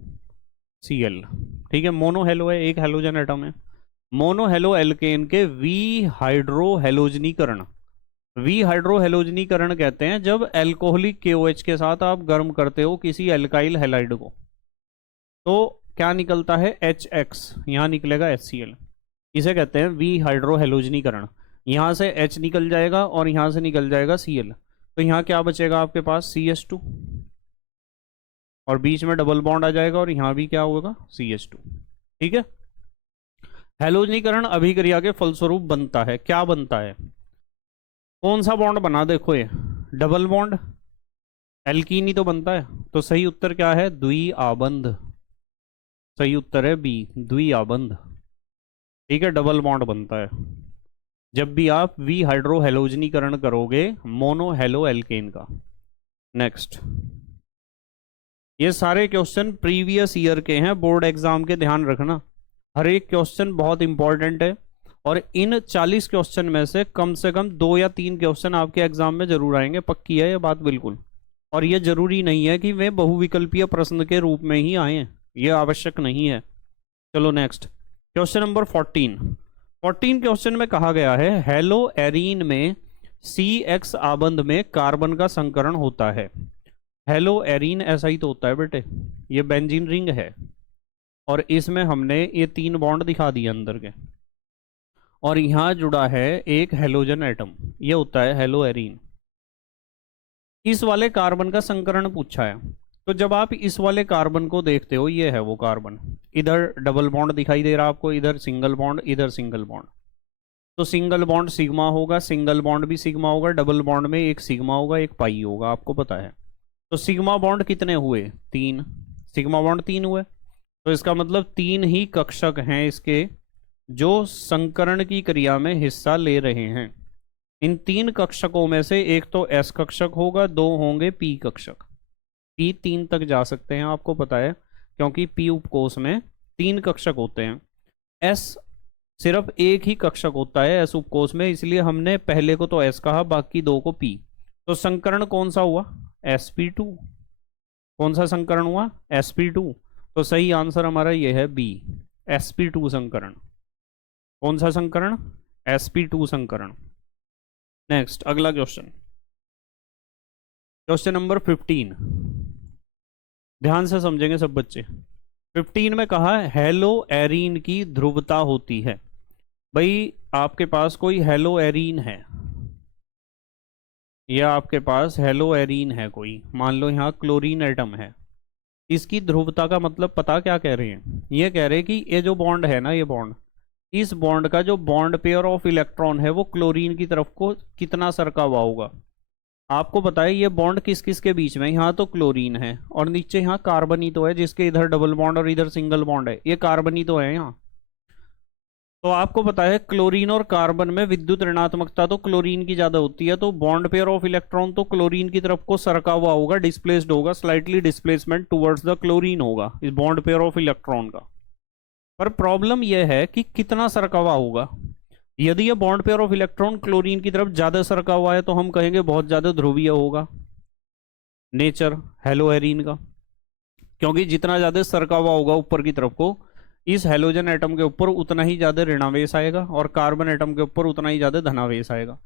ठीक है, मोनोहेलो है, एक हेलोजन एटम है। मोनोहेलो एल्केन के वी हाइड्रोहेलोजनीकरण, वी हाइड्रोहेलोजनीकरण कहते हैं जब एल्कोहलिक KOH के साथ आप गर्म करते हो किसी एल्काइल हैलाइड को, तो क्या निकलता है HX, यहाँ निकलेगा HCl, इसे कहते हैं वी हाइड्रोहेलोजनीकरण। यहाँ से H निकल जाएगा और यहाँ से निकल जाएगा Cl, तो यहाँ क्या बचेगा आपके पास CH2 और बीच में डबल बॉन्ड आ जाएगा और यहाँ भी क्या होगा CH2, ठीक है। हेलोजनीकरण अभिक्रिया के फलस्वरूप बनता है, क्या बनता है, कौन सा बॉन्ड बना, देखो ये डबल बॉन्ड, एल्कीन ही तो बनता है। तो सही उत्तर क्या है, द्विआबंध, सही उत्तर है बी, द्विआबंध, ठीक है, डबल बॉन्ड बनता है जब भी आप वी हाइड्रोहेलोजनीकरण करोगे मोनोहेलो एल्केन का। नेक्स्ट, ये सारे क्वेश्चन प्रीवियस ईयर के हैं, बोर्ड एग्जाम के, ध्यान रखना हर एक क्वेश्चन बहुत इंपॉर्टेंट है और इन 40 क्वेश्चन में से कम 2 या 3 क्वेश्चन आपके एग्जाम में जरूर आएंगे, पक्की है ये बात बिल्कुल। और ये जरूरी नहीं है कि वे बहुविकल्पीय प्रश्न के रूप में ही आए, ये आवश्यक नहीं है। चलो नेक्स्ट, क्वेश्चन नंबर 14 क्वेश्चन में कहा गया है हेलो एरीन में CX आबंध में कार्बन का संकरण होता है। हेलो एरीन ऐसा ही तो होता है बेटे, ये बेंजीन रिंग है और इसमें हमने ये 3 बॉन्ड दिखा दिए अंदर के और यहाँ जुड़ा है एक हेलोजन एटम, ये होता है हेलो एरीन। इस वाले कार्बन का संकरण पूछा है। तो जब आप इस वाले कार्बन को देखते हो, ये है वो कार्बन, इधर डबल बॉन्ड दिखाई दे रहा है आपको, इधर सिंगल बॉन्ड, इधर सिंगल बॉन्ड। तो सिंगल बॉन्ड सिग्मा होगा, सिंगल बॉन्ड भी सिग्मा होगा, डबल बॉन्ड में एक सिग्मा होगा एक पाई होगा, आपको पता है। तो सिग्मा बॉन्ड कितने हुए? 3। सिग्मा बॉन्ड 3 हुए, तो इसका मतलब 3 ही कक्षक हैं इसके जो संकरण की क्रिया में हिस्सा ले रहे हैं। इन 3 कक्षकों में से एक तो एस कक्षक होगा, 2 होंगे पी कक्षक। पी 3 तक जा सकते हैं, आपको पता है, क्योंकि पी उपकोष में 3 कक्षक होते हैं। एस सिर्फ एक ही कक्षक होता है एस उपकोष में, इसलिए हमने पहले को तो एस कहा, बाकी 2 को पी। तो संकरण कौन सा हुआ? sp2। कौन सा संकरण हुआ? sp2। तो सही आंसर हमारा ये है बी, sp2 संकरण। कौन सा संकरण? sp2 संकरण। नेक्स्ट, अगला क्वेश्चन, क्वेश्चन नंबर 15। ध्यान से समझेंगे सब बच्चे। 15 में कहा हेलो एरीन की ध्रुवता होती है। भाई आपके पास कोई हेलो एरीन है, या आपके पास हेलो एरीन है कोई, मान लो यहाँ क्लोरीन एटम है, इसकी ध्रुवता का मतलब पता क्या कह रहे हैं? ये कह रहे हैं कि ये जो बॉन्ड है ना, ये बॉन्ड, इस बॉन्ड का जो बॉन्ड पेयर ऑफ इलेक्ट्रॉन है वो क्लोरीन की तरफ को कितना सरका हुआ होगा। आपको पता है ये बॉन्ड किस किस के बीच में, यहाँ तो क्लोरीन है और नीचे यहाँ कार्बन ही तो है, जिसके इधर डबल बॉन्ड और इधर सिंगल बॉन्ड है, ये कार्बन ही तो है यहाँ। तो आपको पता है क्लोरीन और कार्बन में विद्युत ऋणात्मकता तो क्लोरीन की ज्यादा होती है, तो बॉन्ड पेयर ऑफ इलेक्ट्रॉन तो क्लोरीन की तरफ को सरका हुआ होगा, डिस्प्लेस्ड होगा, slightly displacement towards the chlorine होगा इस बॉन्ड पेयर ऑफ इलेक्ट्रॉन का। पर प्रॉब्लम यह है कि कितना सरका हुआ होगा। यदि ये bond pair of electron chlorine की तरफ ज्यादा सरका हुआ है तो हम कहेंगे बहुत ज्यादा ध्रुवीय होगा नेचर हेलो एरीन का, क्योंकि जितना ज्यादा सरका हुआ होगा ऊपर की तरफ को, इस हेलोजन एटम के ऊपर उतना ही ज्यादा ऋणावेश आएगा और कार्बन एटम के ऊपर उतना ही ज्यादा धनावेश आएगा।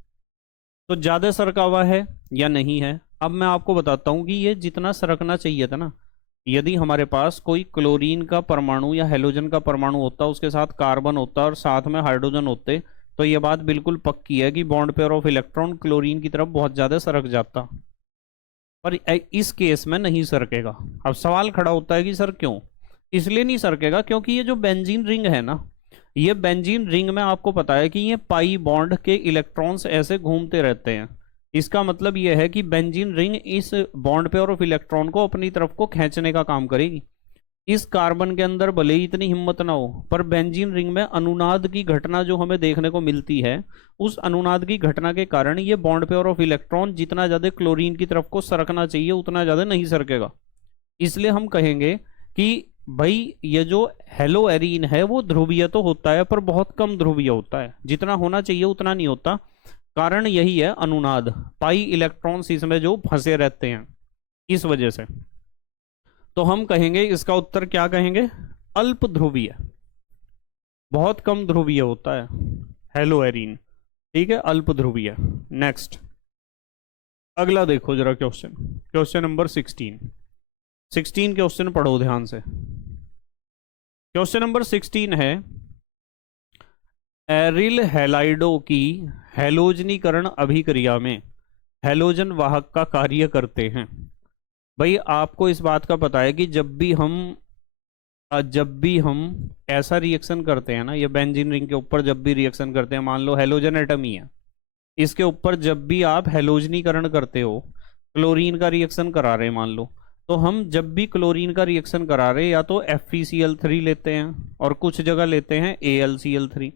तो ज्यादा सरका हुआ है या नहीं है? अब मैं आपको बताता हूं कि ये जितना सरकना चाहिए था ना, यदि हमारे पास कोई क्लोरीन का परमाणु या हेलोजन का परमाणु होता, उसके साथ कार्बन होता और साथ में हाइड्रोजन होते, तो ये बात बिल्कुल पक्की है कि bond pair of electron chlorine की तरफ बहुत ज्यादा सरक जाता। पर इस केस में नहीं सरकेगा। अब सवाल खड़ा होता है कि सर क्यों? इसलिए नहीं सरकेगा क्योंकि ये जो बेंजीन रिंग है ना, ये बेंजीन रिंग में आपको पता है कि ये पाई बॉन्ड के इलेक्ट्रॉन्स ऐसे घूमते रहते हैं। इसका मतलब यह है कि बेंजीन रिंग इस बॉन्ड पेयर ऑफ इलेक्ट्रॉन को अपनी तरफ को खींचने का काम करेगी। इस कार्बन के अंदर भले ही इतनी हिम्मत ना हो, पर बेंजीन रिंग में अनुनाद की घटना जो हमें देखने को मिलती है, उस अनुनाद की घटना के कारण ये बॉन्ड पेयर ऑफ इलेक्ट्रॉन जितना ज्यादा क्लोरीन की तरफ को सरकना चाहिए उतना ज्यादा नहीं सरकेगा। इसलिए हम कहेंगे कि भाई ये जो हेलो एरीन है वो ध्रुवीय तो होता है पर बहुत कम ध्रुवीय होता है, जितना होना चाहिए उतना नहीं होता। कारण यही है अनुनाद, पाई इलेक्ट्रॉन्स इसमें जो फंसे रहते हैं, इस वजह से। तो हम कहेंगे इसका उत्तर क्या कहेंगे? अल्प ध्रुवीय, बहुत कम ध्रुवीय होता है हेलो एरीन, ठीक है, अल्प ध्रुवीय। नेक्स्ट, अगला देखो जरा क्वेश्चन, क्वेश्चन नंबर 16 क्वेश्चन पढ़ो ध्यान से। क्वेश्चन नंबर 16 है, एरिल हैलाइडों की हैलोजनीकरण अभिक्रिया में हैलोजन वाहक का कार्य करते हैं। भाई आपको इस बात का पता है कि जब भी हम ऐसा रिएक्शन करते हैं ना, ये बेंजीन रिंग के ऊपर जब भी रिएक्शन करते हैं, मान लो हैलोजन एटम ही है, इसके ऊपर जब भी आप हैलोजनीकरण करते हो, क्लोरीन का रिएक्शन करा रहे हैं मान लो, तो हम जब भी क्लोरीन का रिएक्शन करा रहे या तो FeCl3 लेते हैं और कुछ जगह लेते हैं AlCl3,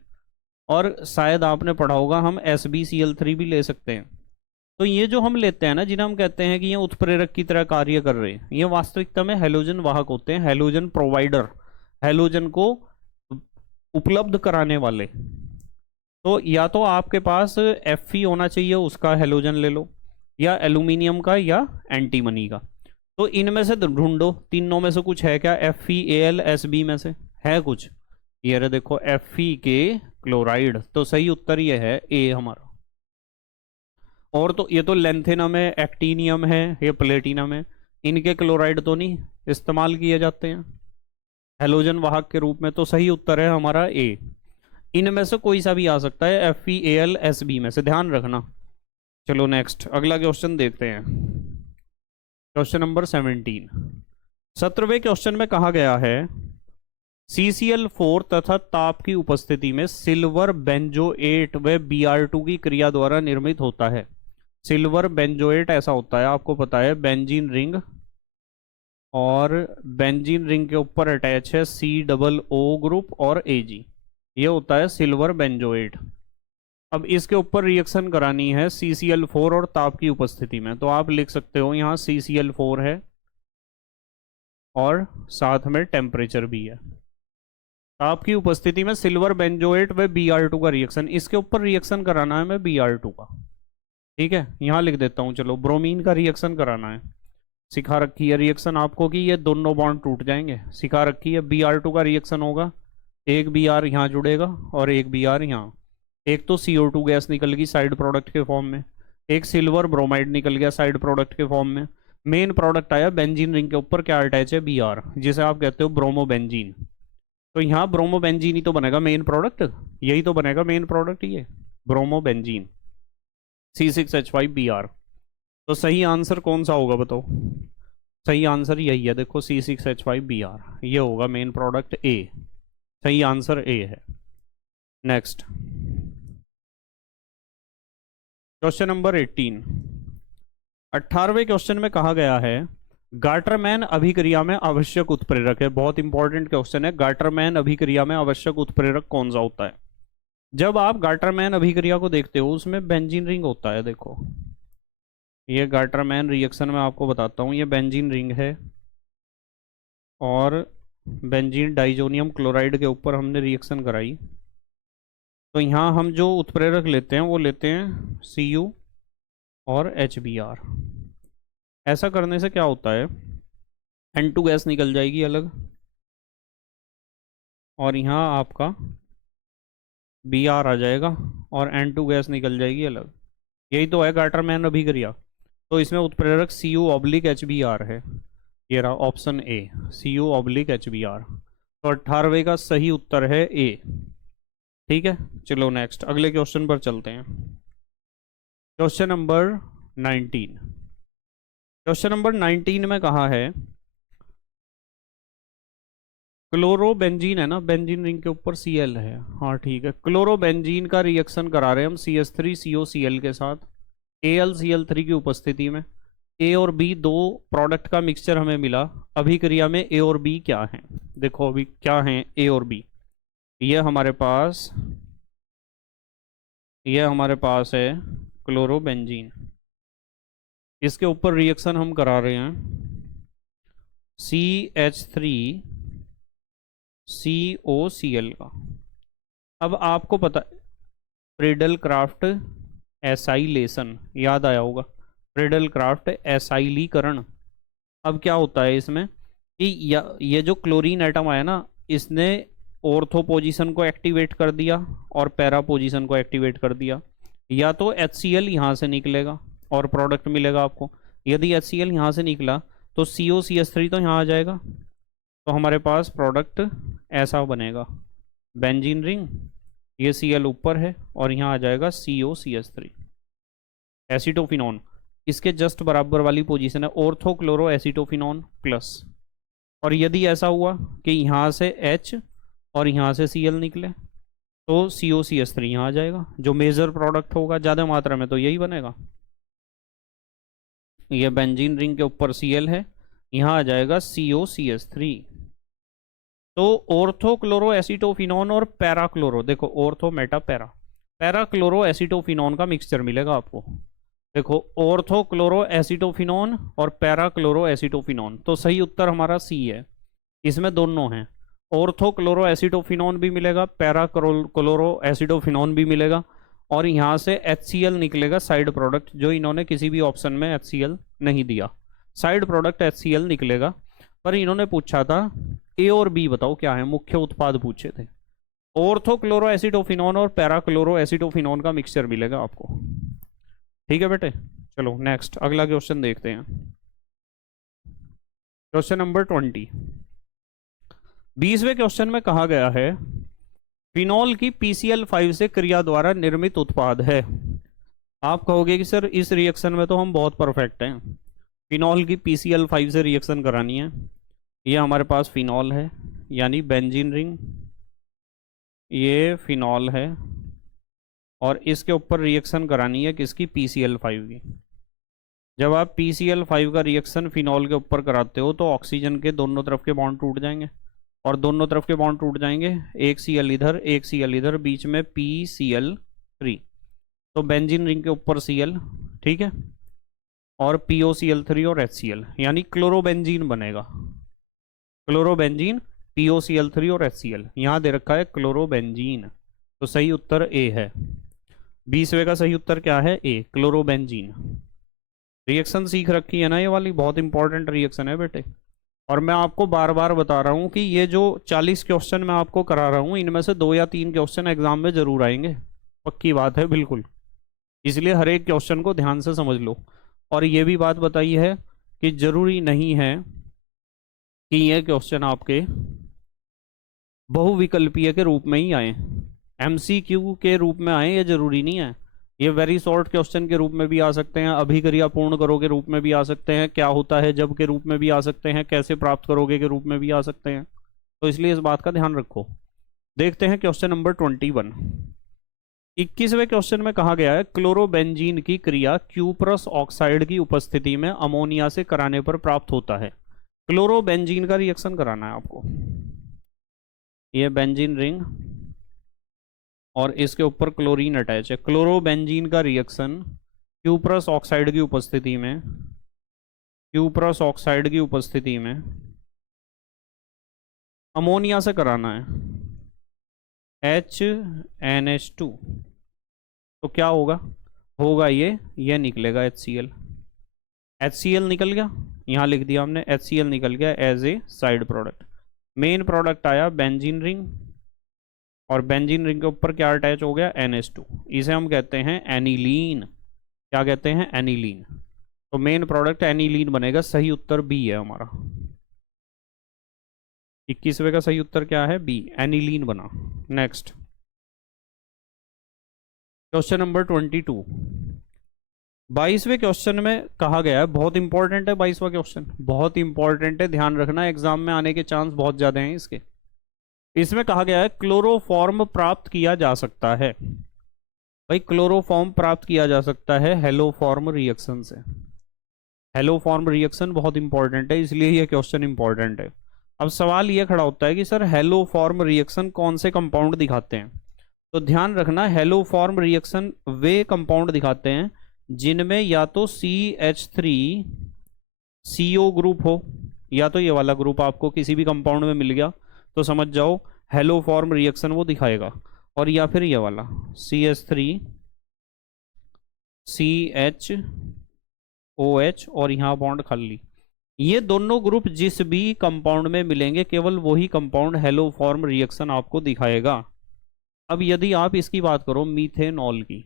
और शायद आपने पढ़ा होगा हम SbCl3 भी ले सकते हैं। तो ये जो हम लेते हैं ना, जिन्हें हम कहते हैं कि ये उत्प्रेरक की तरह कार्य कर रहे हैं, ये वास्तविकता में हैलोजन वाहक होते हैं, हैलोजन प्रोवाइडर, हैलोजन को उपलब्ध कराने वाले। तो या तो आपके पास Fe होना चाहिए, उसका हैलोजन ले लो, या एल्यूमिनियम का या एंटीमनी का। तो इनमें से ढूंढो, तीनों में से कुछ है क्या? FeAl Sb में से है कुछ? ये रहे देखो Fe के क्लोराइड, तो सही उत्तर ये है ए हमारा। और तो ये तो लेंथेनम है, एक्टीनियम है, ये प्लेटिनम है, इनके क्लोराइड तो नहीं इस्तेमाल किए जाते हैं हैलोजन वाहक के रूप में, तो सही उत्तर है हमारा ए। इनमें से कोई सा भी आ सकता है FeAl Sb में से, ध्यान रखना। चलो नेक्स्ट, अगला क्वेश्चन देखते हैं। Question number 17। 17वें क्वेश्चन में कहा गया है CCl4 तथा ताप की उपस्थिति में सिल्वर बेंजोएट व Br2 की क्रिया द्वारा निर्मित होता है। सिल्वर बेंजोएट ऐसा होता है, आपको पता है, बेंजीन रिंग, और बेंजीन रिंग के ऊपर अटैच है COO ग्रुप और Ag, ये होता है सिल्वर बेंजोएट। अब इसके ऊपर रिएक्शन करानी है CCl4 और ताप की उपस्थिति में, तो आप लिख सकते हो यहाँ CCl4 है और साथ में टेम्परेचर भी है। ताप की उपस्थिति में सिल्वर बेंजोएट व Br2 का रिएक्शन, इसके ऊपर रिएक्शन कराना है मैं Br2 का। ठीक है, यहाँ लिख देता हूँ, चलो ब्रोमीन का रिएक्शन कराना है। सिखा रखी है रिएक्शन आपको कि ये दोनों बॉन्ड टूट जाएंगे, सिखा रखी है। Br2 का रिएक्शन होगा, एक Br यहाँ जुड़ेगा और एक Br यहाँ। एक तो CO2 गैस निकल गई साइड प्रोडक्ट के फॉर्म में, एक सिल्वर ब्रोमाइड निकल गया साइड प्रोडक्ट के फॉर्म में। मेन प्रोडक्ट आया बेंजीन रिंग के ऊपर, क्या अटैच है Br, जिसे आप कहते हो ब्रोमोबेंजीन। तो यहाँ ब्रोमोबेंजीन ही तो बनेगा मेन प्रोडक्ट, यही तो बनेगा मेन प्रोडक्ट, ये ब्रोमोबेंजीन C6H5Br। तो सही आंसर कौन सा होगा बताओ? सही आंसर यही है, देखो C6H5Br, ये होगा मेन प्रोडक्ट A। सही आंसर A है। Next question number 18। 18वें क्वेश्चन में कहा गया है गाटरमैन अभिक्रिया में आवश्यक उत्प्रेरक है। बहुत इंपॉर्टेंट क्वेश्चन है, गाटरमैन अभिक्रिया में आवश्यक उत्प्रेरक कौन सा होता है? जब आप गाटरमैन अभिक्रिया को देखते हो उसमें बेंजीन रिंग होता है। देखो ये गाटरमैन रिएक्शन में आपको बताता हूँ, ये बेंजीन रिंग है और बेंजीन डाइजोनियम क्लोराइड के ऊपर हमने रिएक्शन कराई। तो यहाँ हम जो उत्प्रेरक लेते हैं वो लेते हैं Cu और HBr। ऐसा करने से क्या होता है, N2 गैस निकल जाएगी अलग और यहाँ आपका Br आ जाएगा और N2 गैस निकल जाएगी अलग। यही तो है गाटरमैन अभिक्रिया। तो इसमें उत्प्रेरक Cu/HBr है, ये रहा ऑप्शन A, Cu/HBr। तो 18वें का सही उत्तर है A। ठीक है, चलो नेक्स्ट अगले क्वेश्चन पर चलते हैं। Question number 19। क्वेश्चन नंबर 19 में कहा है क्लोरोबेंजीन है ना, बेंजीन रिंग के ऊपर Cl है, हाँ ठीक है। क्लोरोबेंजीन का रिएक्शन करा रहे हैं हम CH3COCl के साथ AlCl3 की उपस्थिति में। A और B दो प्रोडक्ट का मिक्सचर हमें मिला। अभिक्रिया में A और B क्या है? देखो अभी क्या है A और B, ये हमारे पास है क्लोरोबेंजीन, इसके ऊपर रिएक्शन हम करा रहे हैं CH3COCl का। अब आपको पता प्रेडल क्राफ्ट एसाइलेशन याद आया होगा, प्रेडल क्राफ्ट एसाइलीकरण। अब क्या होता है इसमें कि ये जो क्लोरीन एटम आया ना, इसने ऑर्थो पोजीशन को एक्टिवेट कर दिया और पैरा पोजीशन को एक्टिवेट कर दिया। या तो HCl यहाँ से निकलेगा और प्रोडक्ट मिलेगा आपको, यदि HCl यहाँ से निकला तो COCH3 तो यहाँ आ जाएगा, तो हमारे पास प्रोडक्ट ऐसा बनेगा, बेंजीन रिंग, ये Cl ऊपर है और यहाँ आ जाएगा COCH3। एसीटोफिनॉन इसके जस्ट बराबर वाली पोजीशन है, ऑर्थो क्लोरो एसीटोफिनॉन प्लस। और यदि ऐसा हुआ कि यहाँ से H और यहाँ से Cl निकले तो COCH3 यहाँ आ जाएगा, जो मेजर प्रोडक्ट होगा ज़्यादा मात्रा में तो यही बनेगा। ये बेंजीन रिंग के ऊपर Cl है, यहाँ आ जाएगा COCH3। तो ऑर्थो क्लोरो एसीटोफिनॉन और पैराक्लोरो, देखो ऑर्थो मेटा पैरा, पैराक्लोरो एसीटोफिनॉन का मिक्सचर मिलेगा आपको। देखो ऑर्थो क्लोरो एसीटोफिनॉन और पैराक्लोरो एसीटोफिनॉन, तो सही उत्तर हमारा C है। इसमें दोनों हैं, ऑर्थो क्लोरो एसीटोफिनॉन भी मिलेगा, पैरा क्लोरो एसीटोफिनॉन भी मिलेगा, और यहाँ से HCl निकलेगा साइड प्रोडक्ट, जो इन्होंने किसी भी ऑप्शन में HCl नहीं दिया, साइड प्रोडक्ट HCl निकलेगा। पर इन्होंने पूछा था A और B बताओ क्या है, मुख्य उत्पाद पूछे थे। ऑर्थो क्लोरो एसीटोफिनॉन और पैरा क्लोरो एसीटोफिनॉन का मिक्सचर मिलेगा आपको। ठीक है बेटे, चलो नेक्स्ट अगला क्वेश्चन देखते हैं। Question number 20। 20वें क्वेश्चन में कहा गया है फिनॉल की PCl5 से क्रिया द्वारा निर्मित उत्पाद है। आप कहोगे कि सर इस रिएक्शन में तो हम बहुत परफेक्ट हैं, फिनॉल की PCl5 से रिएक्शन करानी है। ये हमारे पास फिनॉल है यानी बेंजीन रिंग, ये फिनॉल है और इसके ऊपर रिएक्शन करानी है किसकी, PCl5 की। जब आप PCl5 का रिएक्शन फिनॉल के ऊपर कराते हो तो ऑक्सीजन के दोनों तरफ के बॉन्ड टूट जाएंगे, और दोनों तरफ के बॉन्ड टूट जाएंगे, एक Cl इधर एक Cl इधर, बीच में PCl3, तो बेंजीन रिंग के ऊपर Cl, ठीक है, और POCl3 और HCl यानी क्लोरोबेंजीन बनेगा। क्लोरोबेंजीन, POCl3 और HCl, यहाँ दे रखा है क्लोरोबेंजीन, तो सही उत्तर ए है। 20वें का सही उत्तर क्या है, ए, क्लोरोबेंजीन। रिएक्शन सीख रखी है ना, ये वाली बहुत इंपॉर्टेंट रिएक्शन है बेटे। और मैं आपको बार बार बता रहा हूँ कि ये जो 40 क्वेश्चन मैं आपको करा रहा हूँ इनमें से 2 या 3 क्वेश्चन एग्जाम में जरूर आएंगे, पक्की बात है बिल्कुल। इसलिए हर एक क्वेश्चन को ध्यान से समझ लो। और ये भी बात बताई है कि जरूरी नहीं है कि ये क्वेश्चन आपके बहुविकल्पीय के रूप में ही आए, MCQ के रूप में आए, ये जरूरी नहीं है। ये वेरी शॉर्ट क्वेश्चन के रूप में भी आ सकते हैं, अभिक्रिया पूर्ण करो के रूप में भी आ सकते हैं, क्या होता है जब के रूप में भी आ सकते हैं, कैसे प्राप्त करोगे के रूप में भी आ सकते हैं, तो इसलिए इस बात का ध्यान रखो। देखते हैं क्वेश्चन नंबर 21। 21वें क्वेश्चन में कहा गया है क्लोरोबेंजीन की क्रिया क्यूप्रस ऑक्साइड की उपस्थिति में अमोनिया से कराने पर प्राप्त होता है। क्लोरोबेंजीन का रिएक्शन कराना है आपको, ये बेंजीन रिंग और इसके ऊपर क्लोरीन अटैच है। क्लोरोबेंजीन का रिएक्शन क्यूप्रस ऑक्साइड की उपस्थिति में, क्यूप्रस ऑक्साइड की उपस्थिति में अमोनिया से कराना है, HNH2, तो क्या होगा, होगा ये निकलेगा HCl। HCl निकल गया, यहाँ लिख दिया हमने HCl निकल गया as a side product. Main product आया बेंजीन रिंग, और बेंजीन रिंग के ऊपर क्या अटैच हो गया, NH2, इसे हम कहते हैं एनिलीन। क्या कहते हैं, एनिलीन। तो मेन प्रोडक्ट एनिलीन बनेगा, सही उत्तर बी है हमारा। 21वें का सही उत्तर क्या है, बी, एनिलीन बना। Next question number 22। 22वें क्वेश्चन में कहा गया है, बहुत इंपॉर्टेंट है 22वां क्वेश्चन, बहुत इंपॉर्टेंट है, ध्यान रखना, एग्जाम में आने के चांस बहुत ज्यादा हैं इसके। इसमें कहा गया है क्लोरोफॉर्म प्राप्त किया जा सकता है। भाई क्लोरोफॉर्म प्राप्त किया जा सकता है हेलोफॉर्म रिएक्शन से। हेलोफॉर्म रिएक्शन बहुत इंपॉर्टेंट है, इसलिए यह क्वेश्चन इंपॉर्टेंट है। अब सवाल यह खड़ा होता है कि सर हेलोफॉर्म रिएक्शन कौन से कंपाउंड दिखाते हैं, तो ध्यान रखना, हेलोफॉर्म रिएक्शन वे कंपाउंड दिखाते हैं जिनमें या तो CH3CO ग्रुप हो, या तो ये वाला ग्रुप आपको किसी भी कंपाउंड में मिल गया तो समझ जाओ हेलोफॉर्म रिएक्शन वो दिखाएगा, और या फिर ये वाला CH3CHOH और यहाँ बॉन्ड खाली, ये दोनों ग्रुप जिस भी कंपाउंड में मिलेंगे केवल वही कंपाउंड हेलोफॉर्म रिएक्शन आपको दिखाएगा। अब यदि आप इसकी बात करो मीथेनॉल की,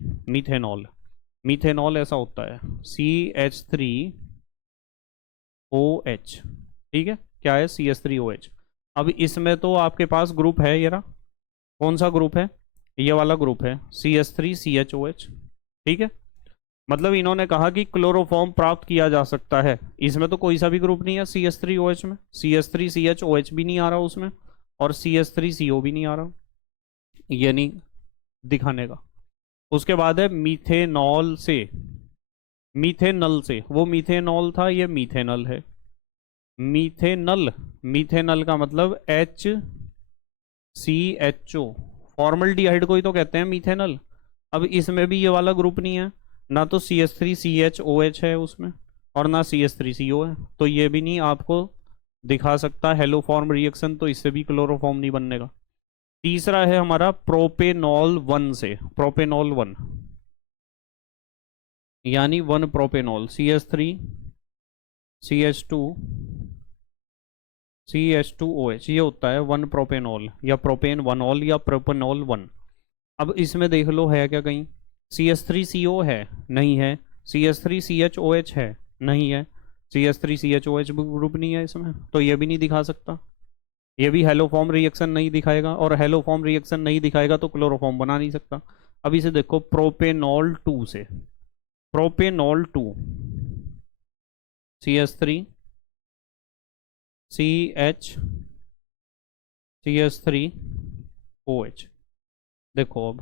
मीथेनॉल ऐसा होता है CH3OH, ठीक है, क्या है, CH3OH। अब इसमें तो आपके पास ग्रुप है, ये रहा, कौन सा ग्रुप है, ये वाला ग्रुप है CH3CHOH, ठीक है। मतलब इन्होंने कहा कि क्लोरोफॉर्म प्राप्त किया जा सकता है, इसमें तो कोई सा भी ग्रुप नहीं है CH3OH में, CH3CHOH भी नहीं आ रहा उसमें, और CH3CO भी नहीं आ रहा, ये नहीं दिखाने का। उसके बाद है मीथेनॉल से, मीथेनल से, वो मीथेनॉल था, ये मीथेनल है, मीथेनल, मीथेनल का मतलब HCHO, फॉर्मल्डिहाइड को ही तो कहते हैं मीथेनल। अब इसमें भी ये वाला ग्रुप नहीं है, ना तो CH3CHOH है उसमें और ना CH3CO है, तो ये भी नहीं आपको दिखा सकता हेलोफॉर्म रिएक्शन, तो इससे भी क्लोरोफॉर्म नहीं बनने का। तीसरा है हमारा प्रोपेनॉल 1 से, प्रोपेनॉल 1 यानी 1 प्रोपेनॉल, CH3CH2CH2OH, ये होता है 1 प्रोपेनॉल या प्रोपेन 1ऑल या प्रोपेनॉल 1। अब इसमें देख लो है क्या कहीं, CH3CO है, नहीं है, CH3CHOH है, नहीं है, CH3CHOH ग्रुप नहीं है इसमें, तो ये भी नहीं दिखा सकता, ये भी हेलोफॉर्म रिएक्शन नहीं दिखाएगा, और हेलोफॉर्म रिएक्शन नहीं दिखाएगा तो क्लोरोफॉर्म बना नहीं सकता। अब इसे देखो प्रोपेनॉल 2 से, propanol 2 CH3 CH CH3 OH। देखो अब,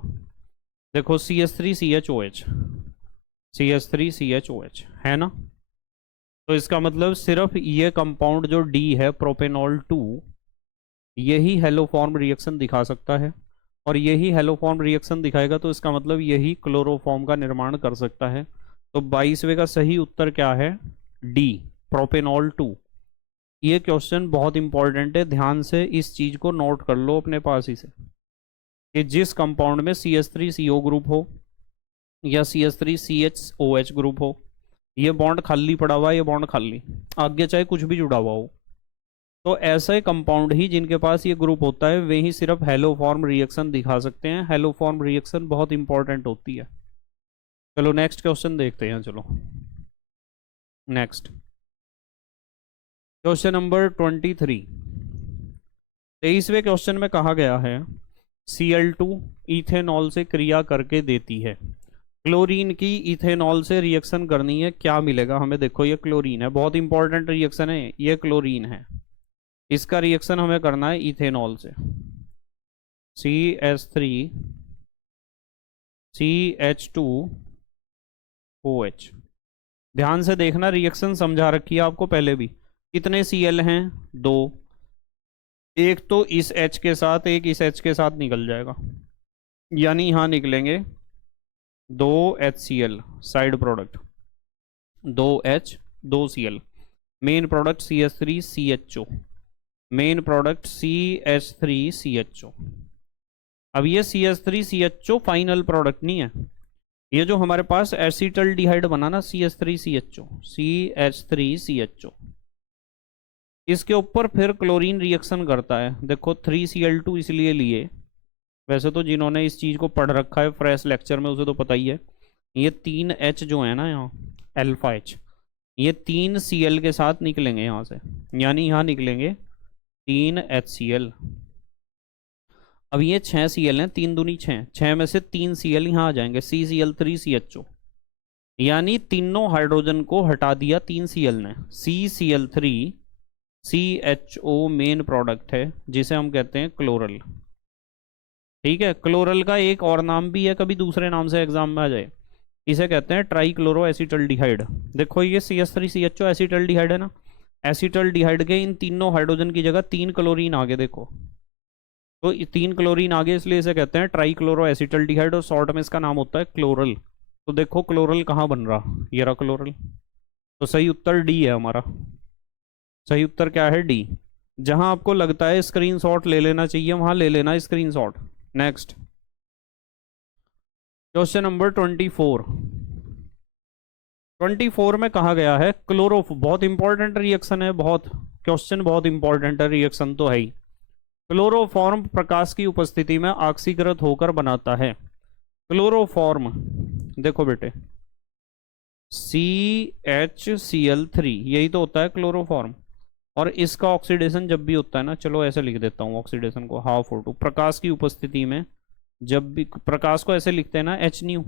देखो CH3 CHOH CH3 CHOH है ना। तो इसका मतलब सिर्फ ये कंपाउंड जो D है प्रोपेनॉल 2, यही हेलोफॉर्म रिएक्शन दिखा सकता है। और यही हेलोफॉर्म रिएक्शन दिखाएगा तो इसका मतलब यही क्लोरोफॉर्म का निर्माण कर सकता है। तो 22वें का सही उत्तर क्या है? D, propanol 2। ये क्वेश्चन बहुत इंपॉर्टेंट है, ध्यान से इस चीज को नोट कर लो अपने पास ही से, कि जिस कंपाउंड में CH3CO ग्रुप हो या CH3CHOH ग्रुप हो, ये बॉन्ड खाली पड़ा हुआ है, ये बॉन्ड खाली, आगे चाहे कुछ भी जुड़ा हुआ हो, तो ऐसे कंपाउंड ही जिनके पास ये ग्रुप होता है वे ही सिर्फ हेलोफॉर्म रिएक्शन दिखा सकते हैं। हेलोफॉर्म रिएक्शन बहुत इंपॉर्टेंट होती है। चलो नेक्स्ट क्वेश्चन देखते हैं। चलो नेक्स्ट क्वेश्चन नंबर 23। 23वें क्वेश्चन में कहा गया है Cl2 इथेनॉल से क्रिया करके देती है। क्लोरीन की इथेनॉल से रिएक्शन करनी है, क्या मिलेगा हमें? देखो ये क्लोरीन है, बहुत इंपॉर्टेंट रिएक्शन है, ये क्लोरीन है, इसका रिएक्शन हमें करना है इथेनॉल से। CH3 CH2OH। ध्यान से देखना, रिएक्शन समझा रखी है आपको पहले भी। कितने Cl हैं? 2। एक तो इस H के साथ, एक इस H के साथ निकल जाएगा, यानी यहां निकलेंगे 2 HCl side product, 2 H 2 Cl, main product CH3CHO, main product CH3CHO। अब ये CH3CHO फाइनल प्रोडक्ट नहीं है, ये जो हमारे पास एसिटल्डिहाइड बना ना CH3CHO, इसके ऊपर फिर क्लोरीन रिएक्शन करता है। देखो 3Cl2 इसलिए लिए, वैसे तो जिन्होंने इस चीज़ को पढ़ रखा है फ्रेश लेक्चर में उसे तो पता ही है। ये 3H जो है ना यहाँ अल्फा H, ये 3Cl के साथ निकलेंगे यहाँ से, यानी यहाँ निकलेंगे 3HCl। अब ये 6Cl हैं, 3 दूनी 6, 6 में से 3Cl यहाँ आ जाएंगे, CCl3CHO, यानी तीनों हाइड्रोजन को हटा दिया 3Cl ने। CCl3CHO मेन प्रोडक्ट है जिसे हम कहते हैं क्लोरल। ठीक है, क्लोरल का एक और नाम भी है, कभी दूसरे नाम से एग्जाम में आ जाए, इसे कहते हैं ट्राइक्लोरो एसिटल्डिहाइड। देखो ये CH3CHO एसिटल्डिहाइड है ना, एसिटल्डिहाइड के इन तीनों हाइड्रोजन की जगह 3 क्लोरीन आगे, देखो तो 3 क्लोरीन आगे, इसलिए इसे कहते हैं ट्राइक्लोरो एसिटल्डिहाइड, और शॉर्ट में इसका नाम होता है क्लोरल। तो देखो क्लोरल कहाँ बन रहा, ये रहा क्लोरल। तो सही उत्तर डी है हमारा। सही उत्तर क्या है? डी। जहां आपको लगता है स्क्रीनशॉट ले लेना चाहिए वहां ले लेना स्क्रीनशॉट। नेक्स्ट क्वेश्चन नंबर 24 में कहा गया है बहुत इंपॉर्टेंट रिएक्शन है, बहुत क्वेश्चन बहुत इंपॉर्टेंट है, रिएक्शन तो है ही। क्लोरोफॉर्म प्रकाश की उपस्थिति में ऑक्सीकृत होकर बनाता है। क्लोरोफॉर्म देखो बेटे, CHCl3 यही तो होता है क्लोरोफॉर्म, और इसका ऑक्सीडेशन जब भी होता है ना, चलो ऐसे लिख देता हूँ ऑक्सीडेशन को, ½ प्रकाश की उपस्थिति में, जब भी प्रकाश को ऐसे लिखते हैं ना H-,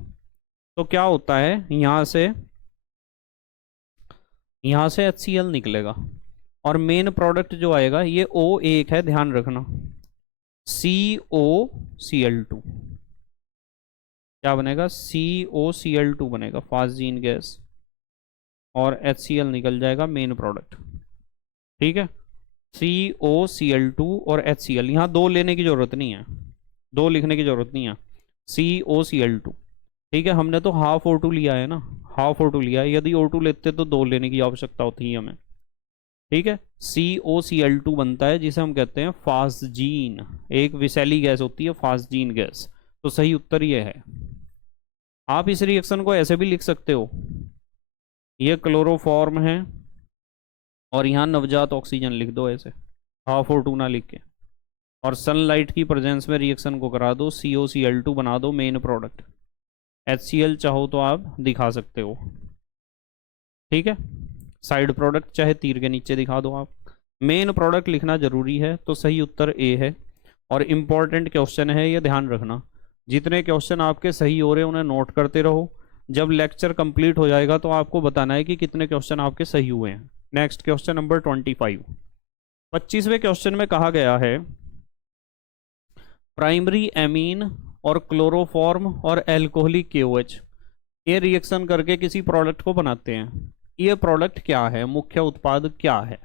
तो क्या होता है, यहाँ से HCl निकलेगा, और मेन प्रोडक्ट जो आएगा ये O1 है, ध्यान रखना, COCl2। क्या बनेगा? COCl2 बनेगा, फास्जीन गैस, और HCl निकल जाएगा मेन प्रोडक्ट। ठीक है, COCl2 और HCl, यहाँ 2 लेने की जरूरत नहीं है, 2 लिखने की जरूरत नहीं है, COCl2। ठीक है, हमने तो ½ लिया है ना, ½ लिया है, यदि O2 लेते तो 2 लेने की आवश्यकता होती है हमें। ठीक है, COCl2 बनता है जिसे हम कहते हैं फास्जीन, एक विषैली गैस होती है फास्जीन गैस। तो सही उत्तर ये है। आप इस रिएक्शन को ऐसे भी लिख सकते हो, ये क्लोरोफॉर्म है और यहाँ नवजात ऑक्सीजन लिख दो ऐसे, ½ ना लिख के, और सनलाइट की प्रेजेंस में रिएक्शन को करा दो, COCl2 बना दो मेन प्रोडक्ट। HCl चाहो तो आप दिखा सकते हो। ठीक है, साइड प्रोडक्ट चाहे तीर के नीचे दिखा दो आप, मेन प्रोडक्ट लिखना जरूरी है। तो सही उत्तर ए है, और इम्पॉर्टेंट क्वेश्चन है ये, ध्यान रखना। जितने क्वेश्चन आपके सही हो रहे हैं उन्हें नोट करते रहो, जब लेक्चर कंप्लीट हो जाएगा तो आपको बताना है कि कितने क्वेश्चन आपके सही हुए हैं। Next question number 25। 25वें क्वेश्चन में कहा गया है प्राइमरी एमीन और क्लोरोफॉर्म और एल्कोहलिक KOH ये रिएक्शन करके किसी प्रोडक्ट को बनाते हैं। ये प्रोडक्ट क्या है, मुख्य उत्पाद क्या है?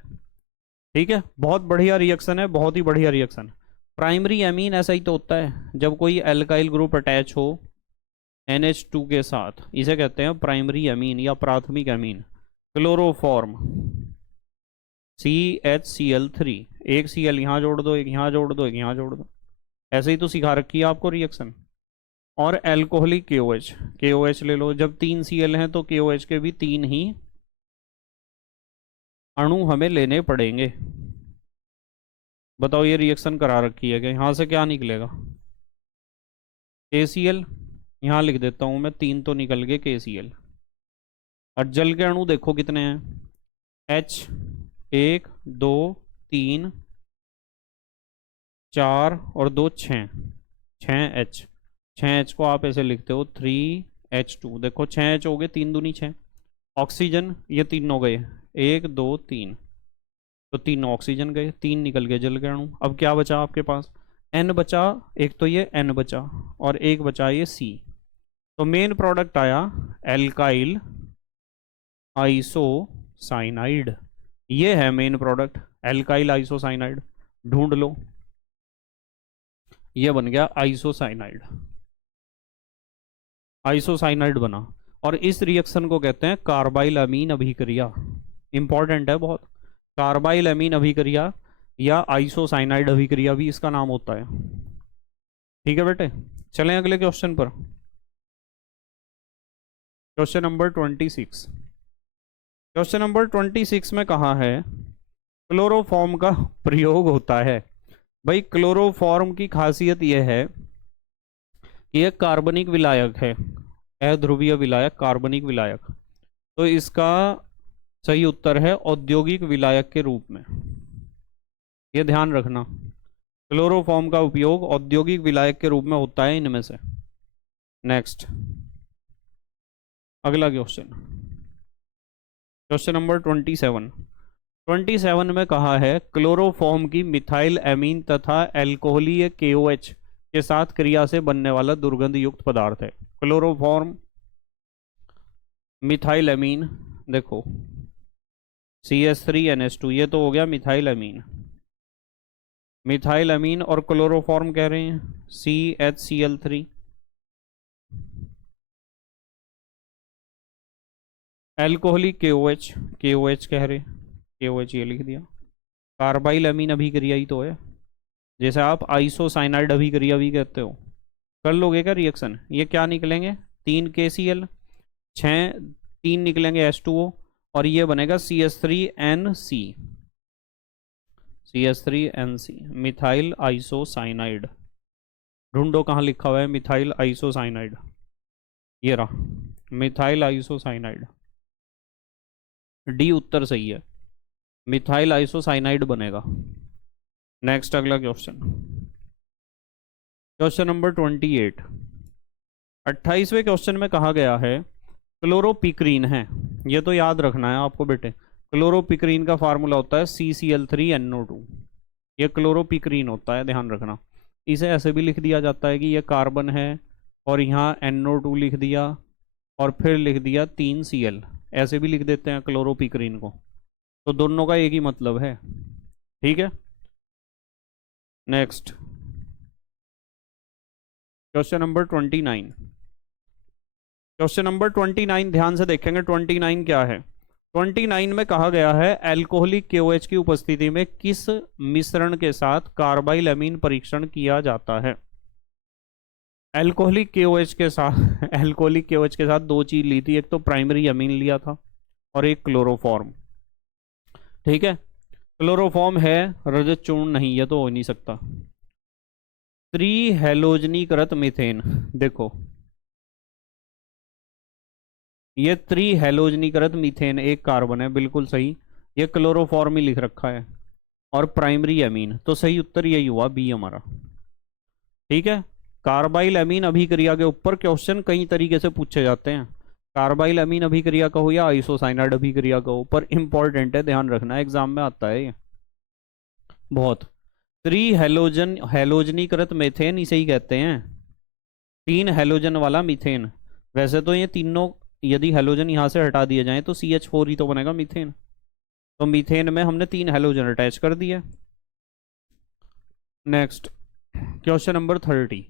ठीक है, बहुत बढ़िया रिएक्शन है, बहुत ही बढ़िया रिएक्शन। प्राइमरी एमीन ऐसा ही तो होता है, जब कोई एल्काइल ग्रुप अटैच हो NH2 के साथ, इसे कहते हैं प्राइमरी एमीन या प्राथमिक एमीन। क्लोरोफॉर्म CHCl3, एक Cl यहाँ जोड़ दो, एक यहाँ जोड़ दो, एक यहाँ जोड़ दो, ऐसे ही तो सिखा रखी है आपको रिएक्शन। और एल्कोहलिक KOH ले लो, जब 3 Cl हैं तो KOH के भी 3 ही अणु हमें लेने पड़ेंगे। बताओ, ये रिएक्शन करा रखी है कि यहाँ से क्या निकलेगा? KCl, यहाँ लिख देता हूँ मैं, 3 तो निकल गए KCl। और जल के अणु देखो कितने हैं, H 1 2 3 4 और 2 6 6H। 6H को आप ऐसे लिखते हो 3H2। देखो 6H हो गए, 3 दूनी 6। ऑक्सीजन ये 3 हो गए, 1 2 3, तो 3 ऑक्सीजन गए, 3 निकल गए जल के अणु। अब क्या बचा आपके पास? N बचा, एक तो ये N बचा और एक बचा ये C। तो मेन प्रोडक्ट आया एल्काइल आइसोसाइनाइड। ये है मेन प्रोडक्ट एल्काइल आइसोसाइनाइड। ढूंढ लो, ये बन गया आइसोसाइनाइड। आइसोसाइनाइड बना, और इस रिएक्शन को कहते हैं कार्बाइल अमीन अभिक्रिया। इंपॉर्टेंट है बहुत। कार्बाइल अमीन अभिक्रिया या आइसोसाइनाइड अभिक्रिया भी इसका नाम होता है। ठीक है बेटे, चलें अगले क्वेश्चन पर। Question number 26। क्वेश्चन नंबर 26 में कहा है क्लोरोफॉर्म का प्रयोग होता है। भाई क्लोरोफॉर्म की खासियत यह है कि यह कार्बनिक विलायक है, अध्रुवीय विलायक, कार्बनिक विलायक। तो इसका सही उत्तर है औद्योगिक विलायक के रूप में। यह ध्यान रखना, क्लोरोफॉर्म का उपयोग औद्योगिक विलायक के रूप में होता है इनमें से। नेक्स्ट अगला क्वेश्चन, क्वेश्चन नंबर 27। 27 में कहा है क्लोरोफॉर्म की मिथाइल एमीन तथा एल्कोहलीय KOH के साथ क्रिया से बनने वाला दुर्गंध युक्त पदार्थ है। क्लोरोफॉर्म, मिथाइल एमीन, देखो CH3NH2, ये तो हो गया मिथाइल अमीन। मिथाइल अमीन और क्लोरोफॉर्म कह रहे हैं CHCl3। एल्कोहलिक KOH कह रहे, KOH ये लिख दिया। कार्बाइल अमीन अभिक्रिया ही तो है, जैसे आप आइसोसाइनाइड अभिक्रिया भी कहते हो। कर लोगे क्या रिएक्शन? ये क्या निकलेंगे, 3 KCl, 6 3 निकलेंगे H2O, और ये बनेगा CH3NC, CH3NC मिथाइल आइसोसाइनाइड। ढूंढो कहाँ लिखा हुआ है मिथाइल आइसोसाइनाइड, ये रहा मिथाइल आइसोसाइनाइड। डी उत्तर सही है, मिथाइल आइसोसाइनाइड बनेगा। नेक्स्ट अगला क्वेश्चन, क्वेश्चन नंबर 28। 28वें क्वेश्चन में कहा गया है क्लोरोपिक्रीन है, ये तो याद रखना है आपको बेटे। क्लोरोपिक्रीन का फार्मूला होता है CCl3NO2। ये क्लोरोपिक्रीन होता है, ध्यान रखना। इसे ऐसे भी लिख दिया जाता है कि ये कार्बन है और यहाँ NO2 लिख दिया और फिर लिख दिया 3 Cl, ऐसे भी लिख देते हैं क्लोरोपिक्रीन को। तो दोनों का एक ही मतलब है। ठीक है, next question number 29। Question number 29 ध्यान से देखेंगे। 29 क्या है? 29 में कहा गया है एल्कोहलिक KOH की उपस्थिति में किस मिश्रण के साथ कार्बाइल अमीन परीक्षण किया जाता है? एल्कोहलिक KOH के साथ एल्कोहलिक KOH के साथ दो चीज ली थी, एक तो प्राइमरी अमीन लिया था और एक क्लोरोफॉर्म। ठीक है, क्लोरोफॉर्म है, रजत चूर्ण नहीं, है तो हो नहीं सकता। त्रिहैलोजनीकृत मीथेन, देखो ये त्रिहैलोजनीकृत मीथेन एक कार्बन है, बिल्कुल सही। ये क्लोरोफॉर्म ही लिख रखा है और प्राइमरी अमीन, तो सही उत्तर यही हुआ, बी हमारा। ठीक है, कार्बाइल अमीन अभिक्रिया के ऊपर क्वेश्चन कई तरीके से पूछे जाते हैं। कार्बाइल अमीन अभिक्रिया कहो या आइसोसाइनाइड अभिक्रिया कहो, पर इंपॉर्टेंट है, ध्यान रखना, एग्जाम में आता है ये बहुत। त्रि हेलोजन, हेलोजनीकृत मीथेन इसे ही कहते हैं, 3 हेलोजन वाला मीथेन। वैसे तो ये तीनों यदि हेलोजन यहाँ से हटा दिए जाएं तो CH4 ही तो बनेगा मीथेन। तो मीथेन में हमने 3 हेलोजन अटैच कर दिए। नेक्स्ट क्वेश्चन नंबर 30,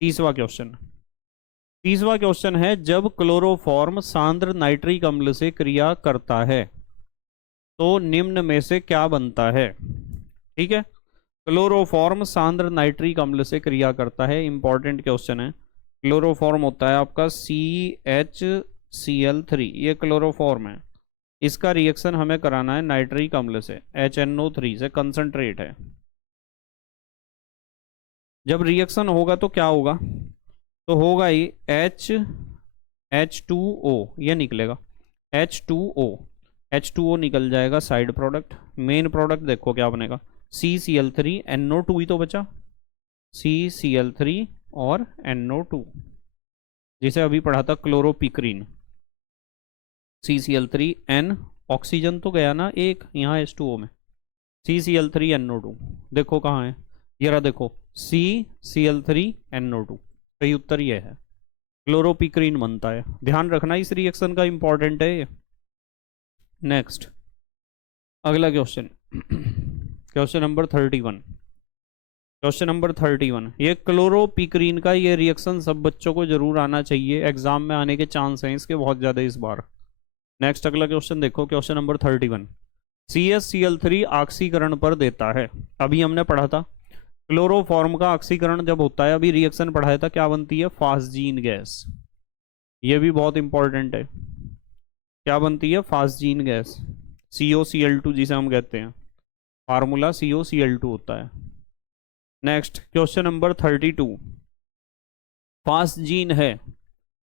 तीसवा क्वेश्चन। तीसवा क्वेश्चन है, जब क्लोरोफॉर्म सांद्र नाइट्रिक अम्ल से क्रिया करता है तो निम्न में से क्या बनता है। ठीक है, क्लोरोफॉर्म सांद्र नाइट्रिक अम्ल से क्रिया करता है, इंपॉर्टेंट क्वेश्चन है। क्लोरोफॉर्म होता है आपका CHCl3, ये क्लोरोफॉर्म है। इसका रिएक्शन हमें कराना है नाइट्रिक अम्ल से, HNO3 से, कंसंट्रेट है। जब रिएक्शन होगा तो क्या होगा, तो होगा ही H2O, ये निकलेगा H2O, H2O निकल जाएगा, साइड प्रोडक्ट। मेन प्रोडक्ट देखो क्या बनेगा, CCl3, NO2 ही तो बचा, CCl3 और NO2, जिसे अभी पढ़ा था क्लोरोपिक्रीन। CCl3N, ऑक्सीजन तो गया ना एक यहाँ H2O में, CCl3NO2 देखो कहाँ है, ये रहा देखो, CCl3NO2, सही उत्तर ये है, क्लोरोपिक्रीन बनता है। ध्यान रखना इस रिएक्शन का, इंपॉर्टेंट है ये। नेक्स्ट अगला question, question number 31। Question number 31, ये क्लोरोपिक्रीन का ये रिएक्शन सब बच्चों को जरूर आना चाहिए, एग्जाम में आने के चांस हैं इसके बहुत ज़्यादा इस बार। नेक्स्ट अगला क्वेश्चन देखो, क्वेश्चन नंबर 31। CHCl3 ऑक्सीकरण पर देता है, अभी हमने पढ़ा था क्लोरोफॉर्म का ऑक्सीकरण जब होता है, अभी रिएक्शन पढ़ाया था, क्या बनती है, फास्जीन गैस। ये भी बहुत इंपॉर्टेंट है, क्या बनती है, फास्जीन गैस, COCl2 जिसे हम कहते हैं, फार्मूला COCl2 होता है। नेक्स्ट क्वेश्चन नंबर 32, फास्जीन है,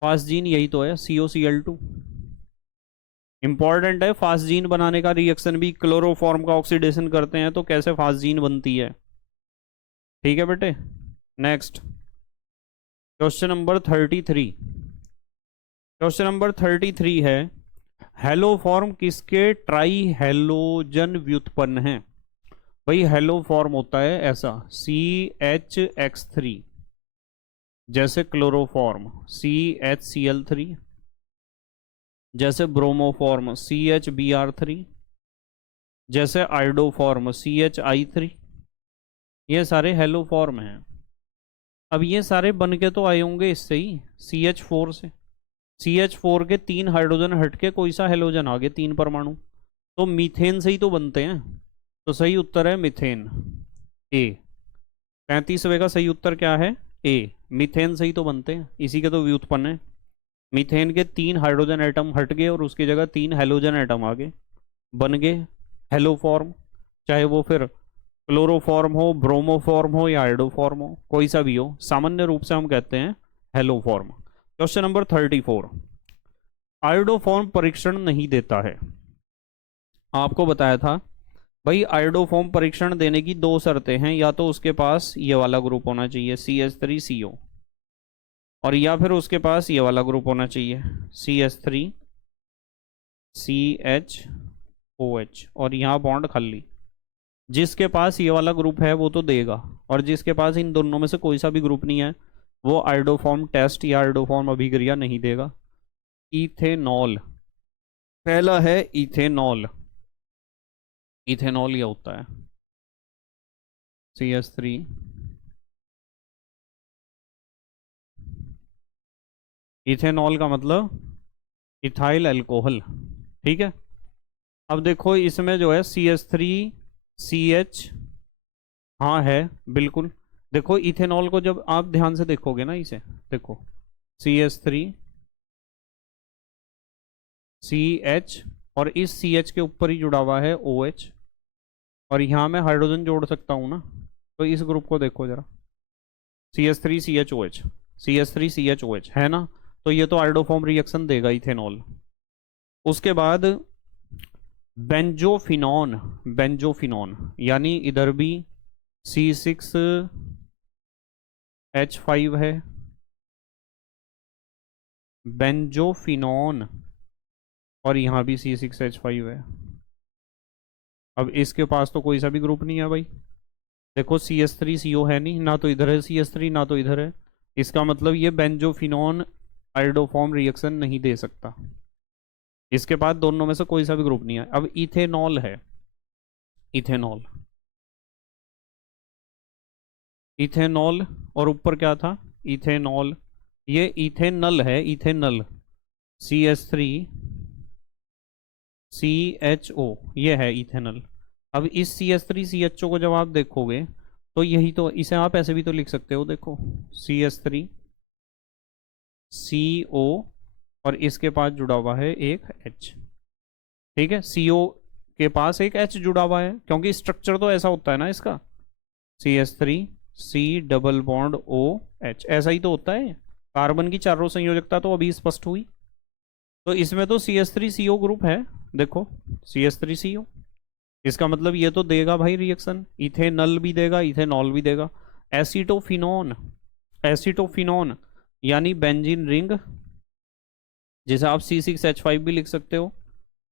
फास्जीन यही तो है, COCl2, इंपॉर्टेंट है। फास्जीन बनाने का रिएक्शन भी क्लोरोफॉर्म का ऑक्सीडेशन करते हैं, तो कैसे फास्जीन बनती है, ठीक है बेटे। Next question number 33, question number 33 है, हेलोफॉर्म किसके ट्राई हेलोजन व्युत्पन्न है। भाई हेलोफॉर्म होता है ऐसा, CHX3, जैसे क्लोरोफॉर्म CHCl3, जैसे ब्रोमोफॉर्म CHBr3, जैसे आइडोफॉर्म CHI3, ये सारे हेलोफॉर्म हैं। अब ये सारे बन के तो आए होंगे इससे ही, CH4 से, CH4 के 3 हाइड्रोजन हटके कोई सा हेलोजन आगे 3 परमाणु, तो मीथेन से ही तो बनते हैं, तो सही उत्तर है मिथेन, ए। 35वें का सही उत्तर क्या है, ए, मीथेन से ही तो बनते हैं, इसी के तो व्युत्पन्न है। मीथेन के 3 हाइड्रोजन एटम हट गए और उसकी जगह 3 हेलोजन एटम आ गए, बन गए हेलोफॉर्म, चाहे वो फिर क्लोरोफॉर्म हो, ब्रोमोफॉर्म हो या आइडोफॉर्म हो, कोई सा भी हो, सामान्य रूप से हम कहते हैं हेलोफॉर्म। क्वेश्चन नंबर 34, आइडोफॉर्म परीक्षण नहीं देता है, आपको बताया था भाई आइडोफॉर्म परीक्षण देने की 2 शर्तें हैं, या तो उसके पास ये वाला ग्रुप होना चाहिए CH3CO, और या फिर उसके पास ये वाला ग्रुप होना चाहिए CH3CHOH, और यहाँ बॉन्ड खाली। जिसके पास ये वाला ग्रुप है वो तो देगा, और जिसके पास इन दोनों में से कोई सा भी ग्रुप नहीं है वो आइडोफॉर्म टेस्ट या आइडोफॉर्म अभिक्रिया नहीं देगा। इथेनॉल, पहला है इथेनॉल, इथेनॉल ये होता है CH3, इथेनॉल का मतलब इथाइल अल्कोहल, ठीक है। अब देखो इसमें जो है CH3CH, हाँ है बिल्कुल। देखो इथेनॉल को जब आप ध्यान से देखोगे ना, इसे देखो CH3CH, और इस CH के ऊपर ही जुड़ा हुआ है OH, और यहाँ मैं हाइड्रोजन जोड़ सकता हूँ ना, तो इस ग्रुप को देखो जरा, CH3CHOH, CH3CHOH है ना, तो ये तो आइडोफॉर्म रिएक्शन देगा इथेनॉल। उसके बाद बेंजोफिनॉन, बेंजोफिनॉन यानी इधर भी C6H5 है, बेंजोफिनॉन, और यहाँ भी C6H5 है। अब इसके पास तो कोई सा भी ग्रुप नहीं है भाई। देखो CH3CO है नहीं, ना तो इधर है CH3 ना तो इधर है। इसका मतलब ये बेंजोफिनॉन आयोडोफॉर्म रिएक्शन नहीं दे सकता। इसके बाद दोनों में से कोई सा भी ग्रुप नहीं है। अब इथेनॉल है, इथेनॉल, इथेनॉल, और ऊपर क्या था, इथेनॉल। ये इथेनल है, इथेनल, CH3CHO, ये है इथेनल। अब इस CH3CHO को जब आप देखोगे तो यही तो, इसे आप ऐसे भी तो लिख सकते हो, देखो CH3CO, और इसके पास जुड़ा हुआ है एक H। ठीक है, CO के पास एक H जुड़ा हुआ है, क्योंकि स्ट्रक्चर तो ऐसा होता है ना इसका, CH3C डबल बॉन्ड OH, ऐसा ही तो होता है। कार्बन की चारों संयोजकता तो अभी स्पष्ट हुई। तो इसमें तो CH3CO ग्रुप है, देखो CH3CO। इसका मतलब ये तो देगा भाई रिएक्शन, इथेनल भी देगा, इथेनॉल भी देगा। एसीटोफिनॉन, एसीटोफिनॉन यानी बेंजीन रिंग, जिसे आप C6H5 भी लिख सकते हो,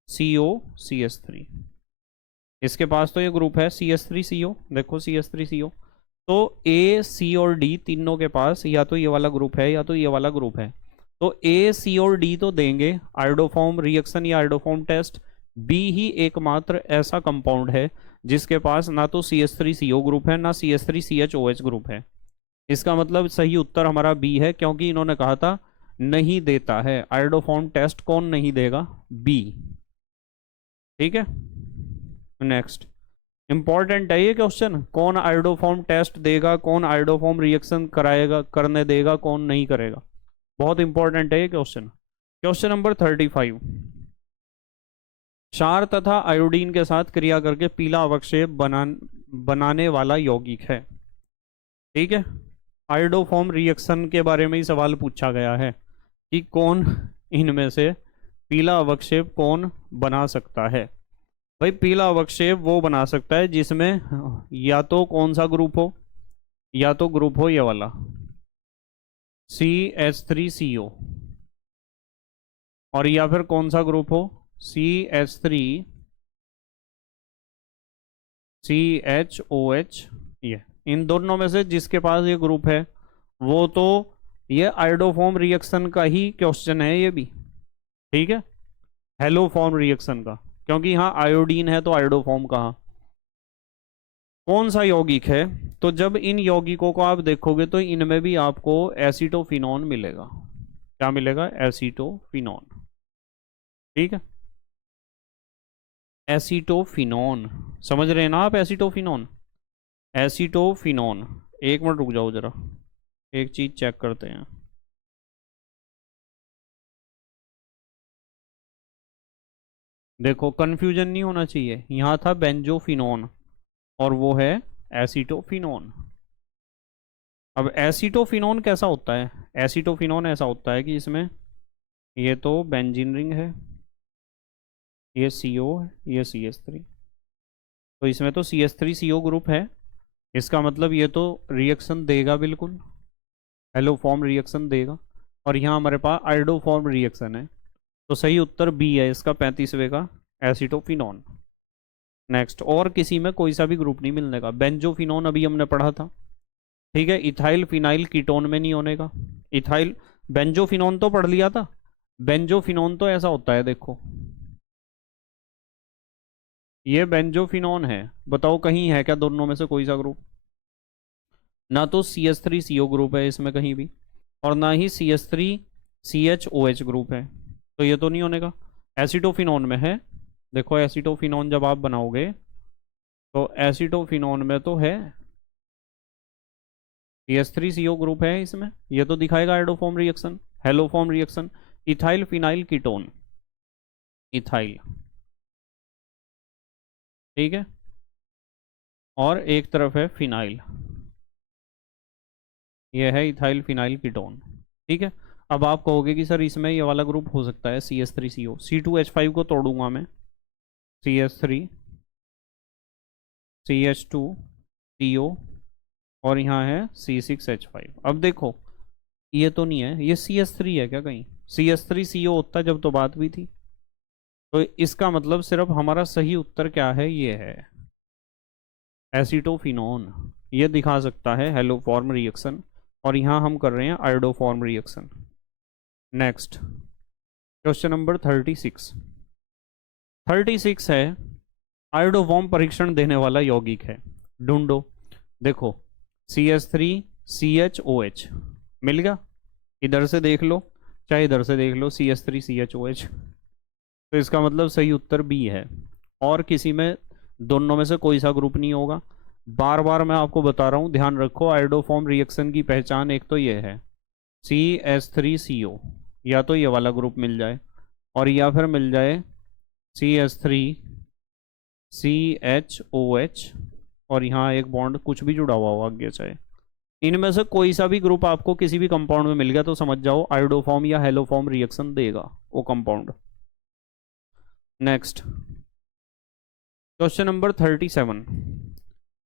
COCH3। इसके पास तो ये ग्रुप है CH3CO, देखो CH3CO। तो A, C और D तीनों के पास या तो ये वाला ग्रुप है या तो ये वाला ग्रुप है। तो A, C और D तो देंगे आयोडोफॉर्म रिएक्शन या आयोडोफॉर्म टेस्ट। B ही एकमात्र ऐसा कंपाउंड है जिसके पास ना तो CH3CO ग्रुप है ना CH3CHOH ग्रुप है। इसका मतलब सही उत्तर हमारा B है, क्योंकि इन्होंने कहा था नहीं देता है आयोडोफॉर्म टेस्ट। कौन नहीं देगा? B। ठीक है, नेक्स्ट इंपॉर्टेंट है ये क्वेश्चन, कौन आयोडोफॉर्म टेस्ट देगा, कौन आयोडोफॉर्म रिएक्शन कराएगा, करने देगा, कौन नहीं करेगा। बहुत इंपॉर्टेंट है ये क्वेश्चन। क्वेश्चन नंबर 35, क्षार तथा आयोडीन के साथ क्रिया करके पीला अवक्षेप बनाने वाला यौगिक है। ठीक है, आयोडोफॉर्म रिएक्शन के बारे में ही सवाल पूछा गया है कि कौन इनमें से पीला अवक्षेप कौन बना सकता है। भाई पीला अवक्षेप वो बना सकता है जिसमें या तो कौन सा ग्रुप हो, या तो ग्रुप हो ये वाला CH3CO, और या फिर कौन सा ग्रुप हो CH3CHOH। ये इन दोनों में से जिसके पास ये ग्रुप है वो तो, ये आयोडोफॉर्म रिएक्शन का ही क्वेश्चन है ये भी। ठीक है, हेलोफॉर्म रिएक्शन का, क्योंकि यहाँ आयोडीन है तो आयोडोफॉर्म कहाँ, कौन सा यौगिक है। तो जब इन यौगिकों को आप देखोगे तो इनमें भी आपको एसीटोफिनॉन मिलेगा। क्या मिलेगा? एसीटोफिनॉन। ठीक है, एसीटोफिनॉन, समझ रहे हैं ना आप? एसीटोफिनॉन, एसीटोफिनॉन। एक मिनट रुक जाओ जरा, एक चीज चेक करते हैं। देखो कंफ्यूजन नहीं होना चाहिए, यहाँ था बेंजोफिनॉन और वो है एसीटोफिनॉन। अब एसीटोफिनॉन कैसा होता है? एसीटोफिनॉन ऐसा होता है कि इसमें ये तो बेंजीन रिंग है, ये CO है, ये CH3, तो इसमें तो CH3CO ग्रुप है। इसका मतलब ये तो रिएक्शन देगा बिल्कुल, हेलो फॉर्म रिएक्शन देगा। और यहाँ हमारे पास आयोडो फॉर्म रिएक्शन है, तो सही उत्तर B है इसका, 35वें का, एसीटोफिनॉन। नेक्स्ट, और किसी में कोई सा भी ग्रुप नहीं मिलने का। बेंजोफिनॉन अभी हमने पढ़ा था। ठीक है, इथाइल फिनाइल कीटोन में नहीं होने का। इथाइल, बेंजोफिनॉन तो पढ़ लिया था। बेंजोफिनॉन तो ऐसा होता है, देखो ये बेंजोफिनॉन है, बताओ कहीं है क्या दोनों में से कोई सा ग्रुप? ना तो CH3CO ग्रुप है इसमें कहीं भी, और ना ही CH3CHOH ग्रुप है, तो ये तो नहीं होने का। एसिटोफिनॉन में है, देखो एसिटोफिनॉन जब आप बनाओगे तो एसिटोफिनॉन में तो है CH3CO ग्रुप है इसमें, ये तो दिखाएगा iodoform reaction, haloform reaction. Ethyl phenyl ketone, ethyl. ठीक है, और एक तरफ है फिनाइल, ये है इथाइल फिनाइल कीटोन। ठीक है, अब आप कहोगे कि सर इसमें ये वाला ग्रुप हो सकता है CH3CO, C2H5 को तोड़ूंगा मैं, CH3 CH2CO, और यहाँ है C6H5। अब देखो ये तो नहीं है, ये CH3 है क्या कहीं? CH3CO होता जब तो बात भी थी। तो इसका मतलब सिर्फ हमारा सही उत्तर क्या है, ये है एसीटोफिनोन। ये दिखा सकता है हेलोफॉर्म रिएक्शन, और यहाँ हम कर रहे हैं iodoform reaction. Next question number 36। 36 है, आयोडोफॉर्म परीक्षण देने वाला यौगिक है, ढूंढो। देखो CH3CHOH मिल गया, इधर से देख लो चाहे इधर से देख लो, CH3CHOH। तो इसका मतलब सही उत्तर बी है, और किसी में दोनों में से कोई सा ग्रुप नहीं होगा। बार बार मैं आपको बता रहा हूँ, ध्यान रखो, आयोडोफॉर्म रिएक्शन की पहचान एक तो ये है CH3CO, या तो ये वाला ग्रुप मिल जाए और या फिर मिल जाए CH3CHOH, और यहाँ एक बॉन्ड कुछ भी जुड़ा हुआ हो आगे चाहे, इनमें से कोई सा भी ग्रुप आपको किसी भी कंपाउंड में मिल गया तो समझ जाओ आयोडोफॉर्म या हेलोफॉर्म रिएक्शन देगा वो कंपाउंड। Next question number 37।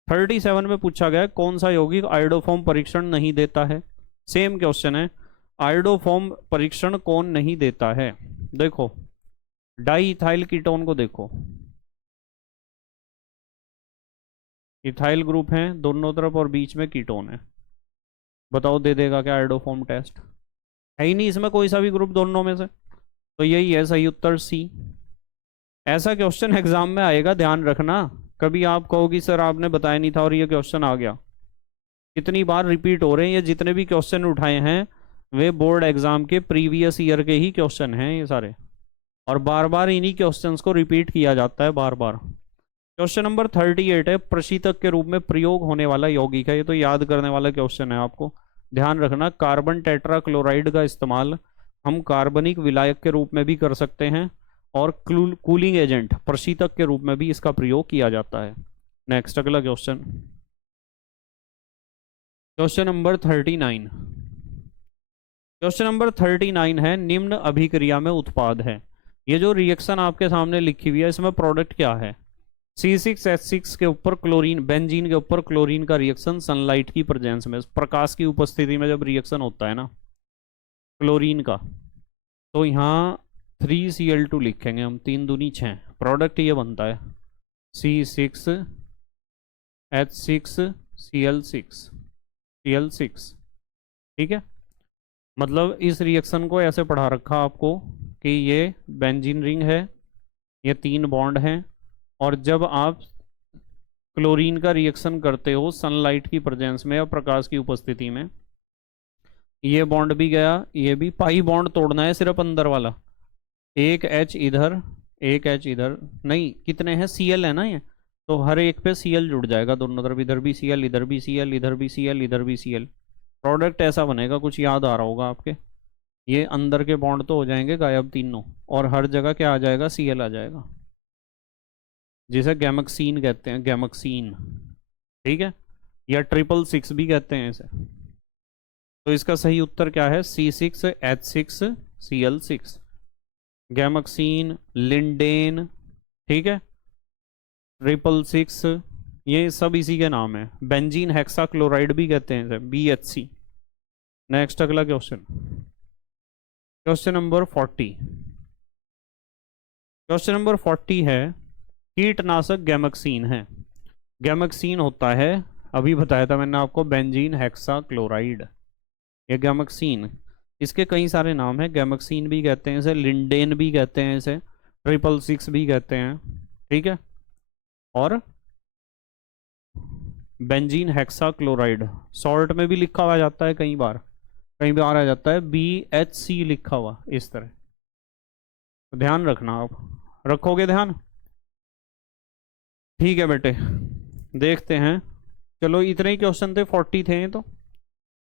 37 में पूछा गया कौन सा यौगिक आयोडोफॉर्म परीक्षण नहीं देता है। सेम क्वेश्चन है, आयोडोफॉर्म परीक्षण कौन नहीं देता है। देखो डाई इथाइल कीटोन को देखो, इथाइल ग्रुप है दोनों तरफ और बीच में कीटोन है, बताओ दे देगा क्या आयोडोफॉर्म टेस्ट। है ही नहीं इसमें कोई सा भी ग्रुप दोनों में से, तो यही है सही उत्तर सी। ऐसा क्वेश्चन एग्जाम में आएगा, ध्यान रखना, कभी आप कहो कि सर आपने बताया नहीं था और ये क्वेश्चन आ गया। कितनी बार रिपीट हो रहे हैं, ये जितने भी क्वेश्चन उठाए हैं वे बोर्ड एग्जाम के प्रीवियस ईयर के ही क्वेश्चन हैं ये सारे, और बार बार इन्हीं क्वेश्चंस को रिपीट किया जाता है बार बार। क्वेश्चन नंबर 38 है, प्रशीतक के रूप में प्रयोग होने वाला यौगिक है, ये तो याद करने वाला क्वेश्चन है आपको, ध्यान रखना। कार्बन टेट्रा क्लोराइड का इस्तेमाल हम कार्बनिक विलायक के रूप में भी कर सकते हैं, और कूलिंग एजेंट प्रशीतक के रूप में भी इसका प्रयोग किया जाता है। नेक्स्ट अगला question, question number 39। Question number 39 है, निम्न अभिक्रिया में उत्पाद है। ये जो रिएक्शन आपके सामने लिखी हुई है इसमें प्रोडक्ट क्या है। C6H6 के ऊपर क्लोरीन, बेंजीन के ऊपर क्लोरीन का रिएक्शन सनलाइट की प्रेजेंस में, प्रकाश की उपस्थिति में जब रिएक्शन होता है ना क्लोरीन का, तो यहाँ 3Cl2 लिखेंगे हम, 3 दूनी 6, प्रोडक्ट ये बनता है C6H6Cl6, ठीक है। मतलब इस रिएक्शन को ऐसे पढ़ा रखा आपको कि ये बेंजीन रिंग है, ये 3 बॉन्ड हैं, और जब आप क्लोरीन का रिएक्शन करते हो सनलाइट की प्रेजेंस में या प्रकाश की उपस्थिति में, ये बॉन्ड भी गया, ये भी, पाई बॉन्ड तोड़ना है सिर्फ अंदर वाला, एक H इधर एक H इधर, नहीं कितने हैं Cl है ना ये, तो हर एक पे Cl जुड़ जाएगा दोनों तरफ, इधर भी Cl इधर भी Cl इधर भी Cl इधर भी Cl, प्रोडक्ट ऐसा बनेगा, कुछ याद आ रहा होगा आपके। ये अंदर के बॉन्ड तो हो जाएंगे गायब तीनों, और हर जगह क्या आ जाएगा, Cl आ जाएगा, जिसे गैमक्सीन कहते हैं, गैमक्सीन, ठीक है, या 666 भी कहते हैं इसे। तो इसका सही उत्तर क्या है, C6H6Cl6, गैमक्सीन, लिंडेन, ठीक है, 666, ये सब इसी के नाम है। बेंजीन हेक्साक्लोराइड भी कहते हैं इसे, BHC। नेक्स्ट अगला question, question number 40। Question number 40 है, कीटनाशक गैमक्सीन है। गैमक्सीन होता है, अभी बताया था मैंने आपको, बेंजीन हेक्साक्लोराइड, ये गैमक्सीन, इसके कई सारे नाम हैं, गैमक्सीन भी कहते हैं इसे, लिंडेन भी कहते हैं इसे, 666 भी कहते हैं, ठीक है, और बेंजीन हेक्साक्लोराइड सॉल्ट में भी लिखा हुआ जाता है, कई बार आ जाता है BHC लिखा हुआ इस तरह, तो ध्यान रखना, आप रखोगे ध्यान, ठीक है बेटे। देखते हैं, चलो इतने ही क्वेश्चन थे, 40 थे, तो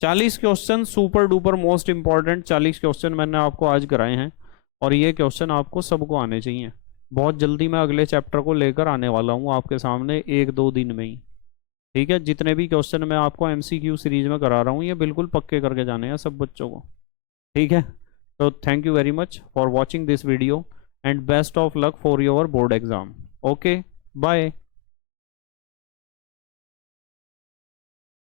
40 question super duper most important 40 question मैंने आपको आज कराए हैं, और ये क्वेश्चन आपको सबको आने चाहिए। बहुत जल्दी मैं अगले चैप्टर को लेकर आने वाला हूँ आपके सामने, 1-2 दिन में ही, ठीक है। जितने भी क्वेश्चन मैं आपको MCQ सीरीज में करा रहा हूँ ये बिल्कुल पक्के करके जाने हैं सब बच्चों को, ठीक है। तो thank you very much for watching this video and best of luck for your board exam. Okay, bye.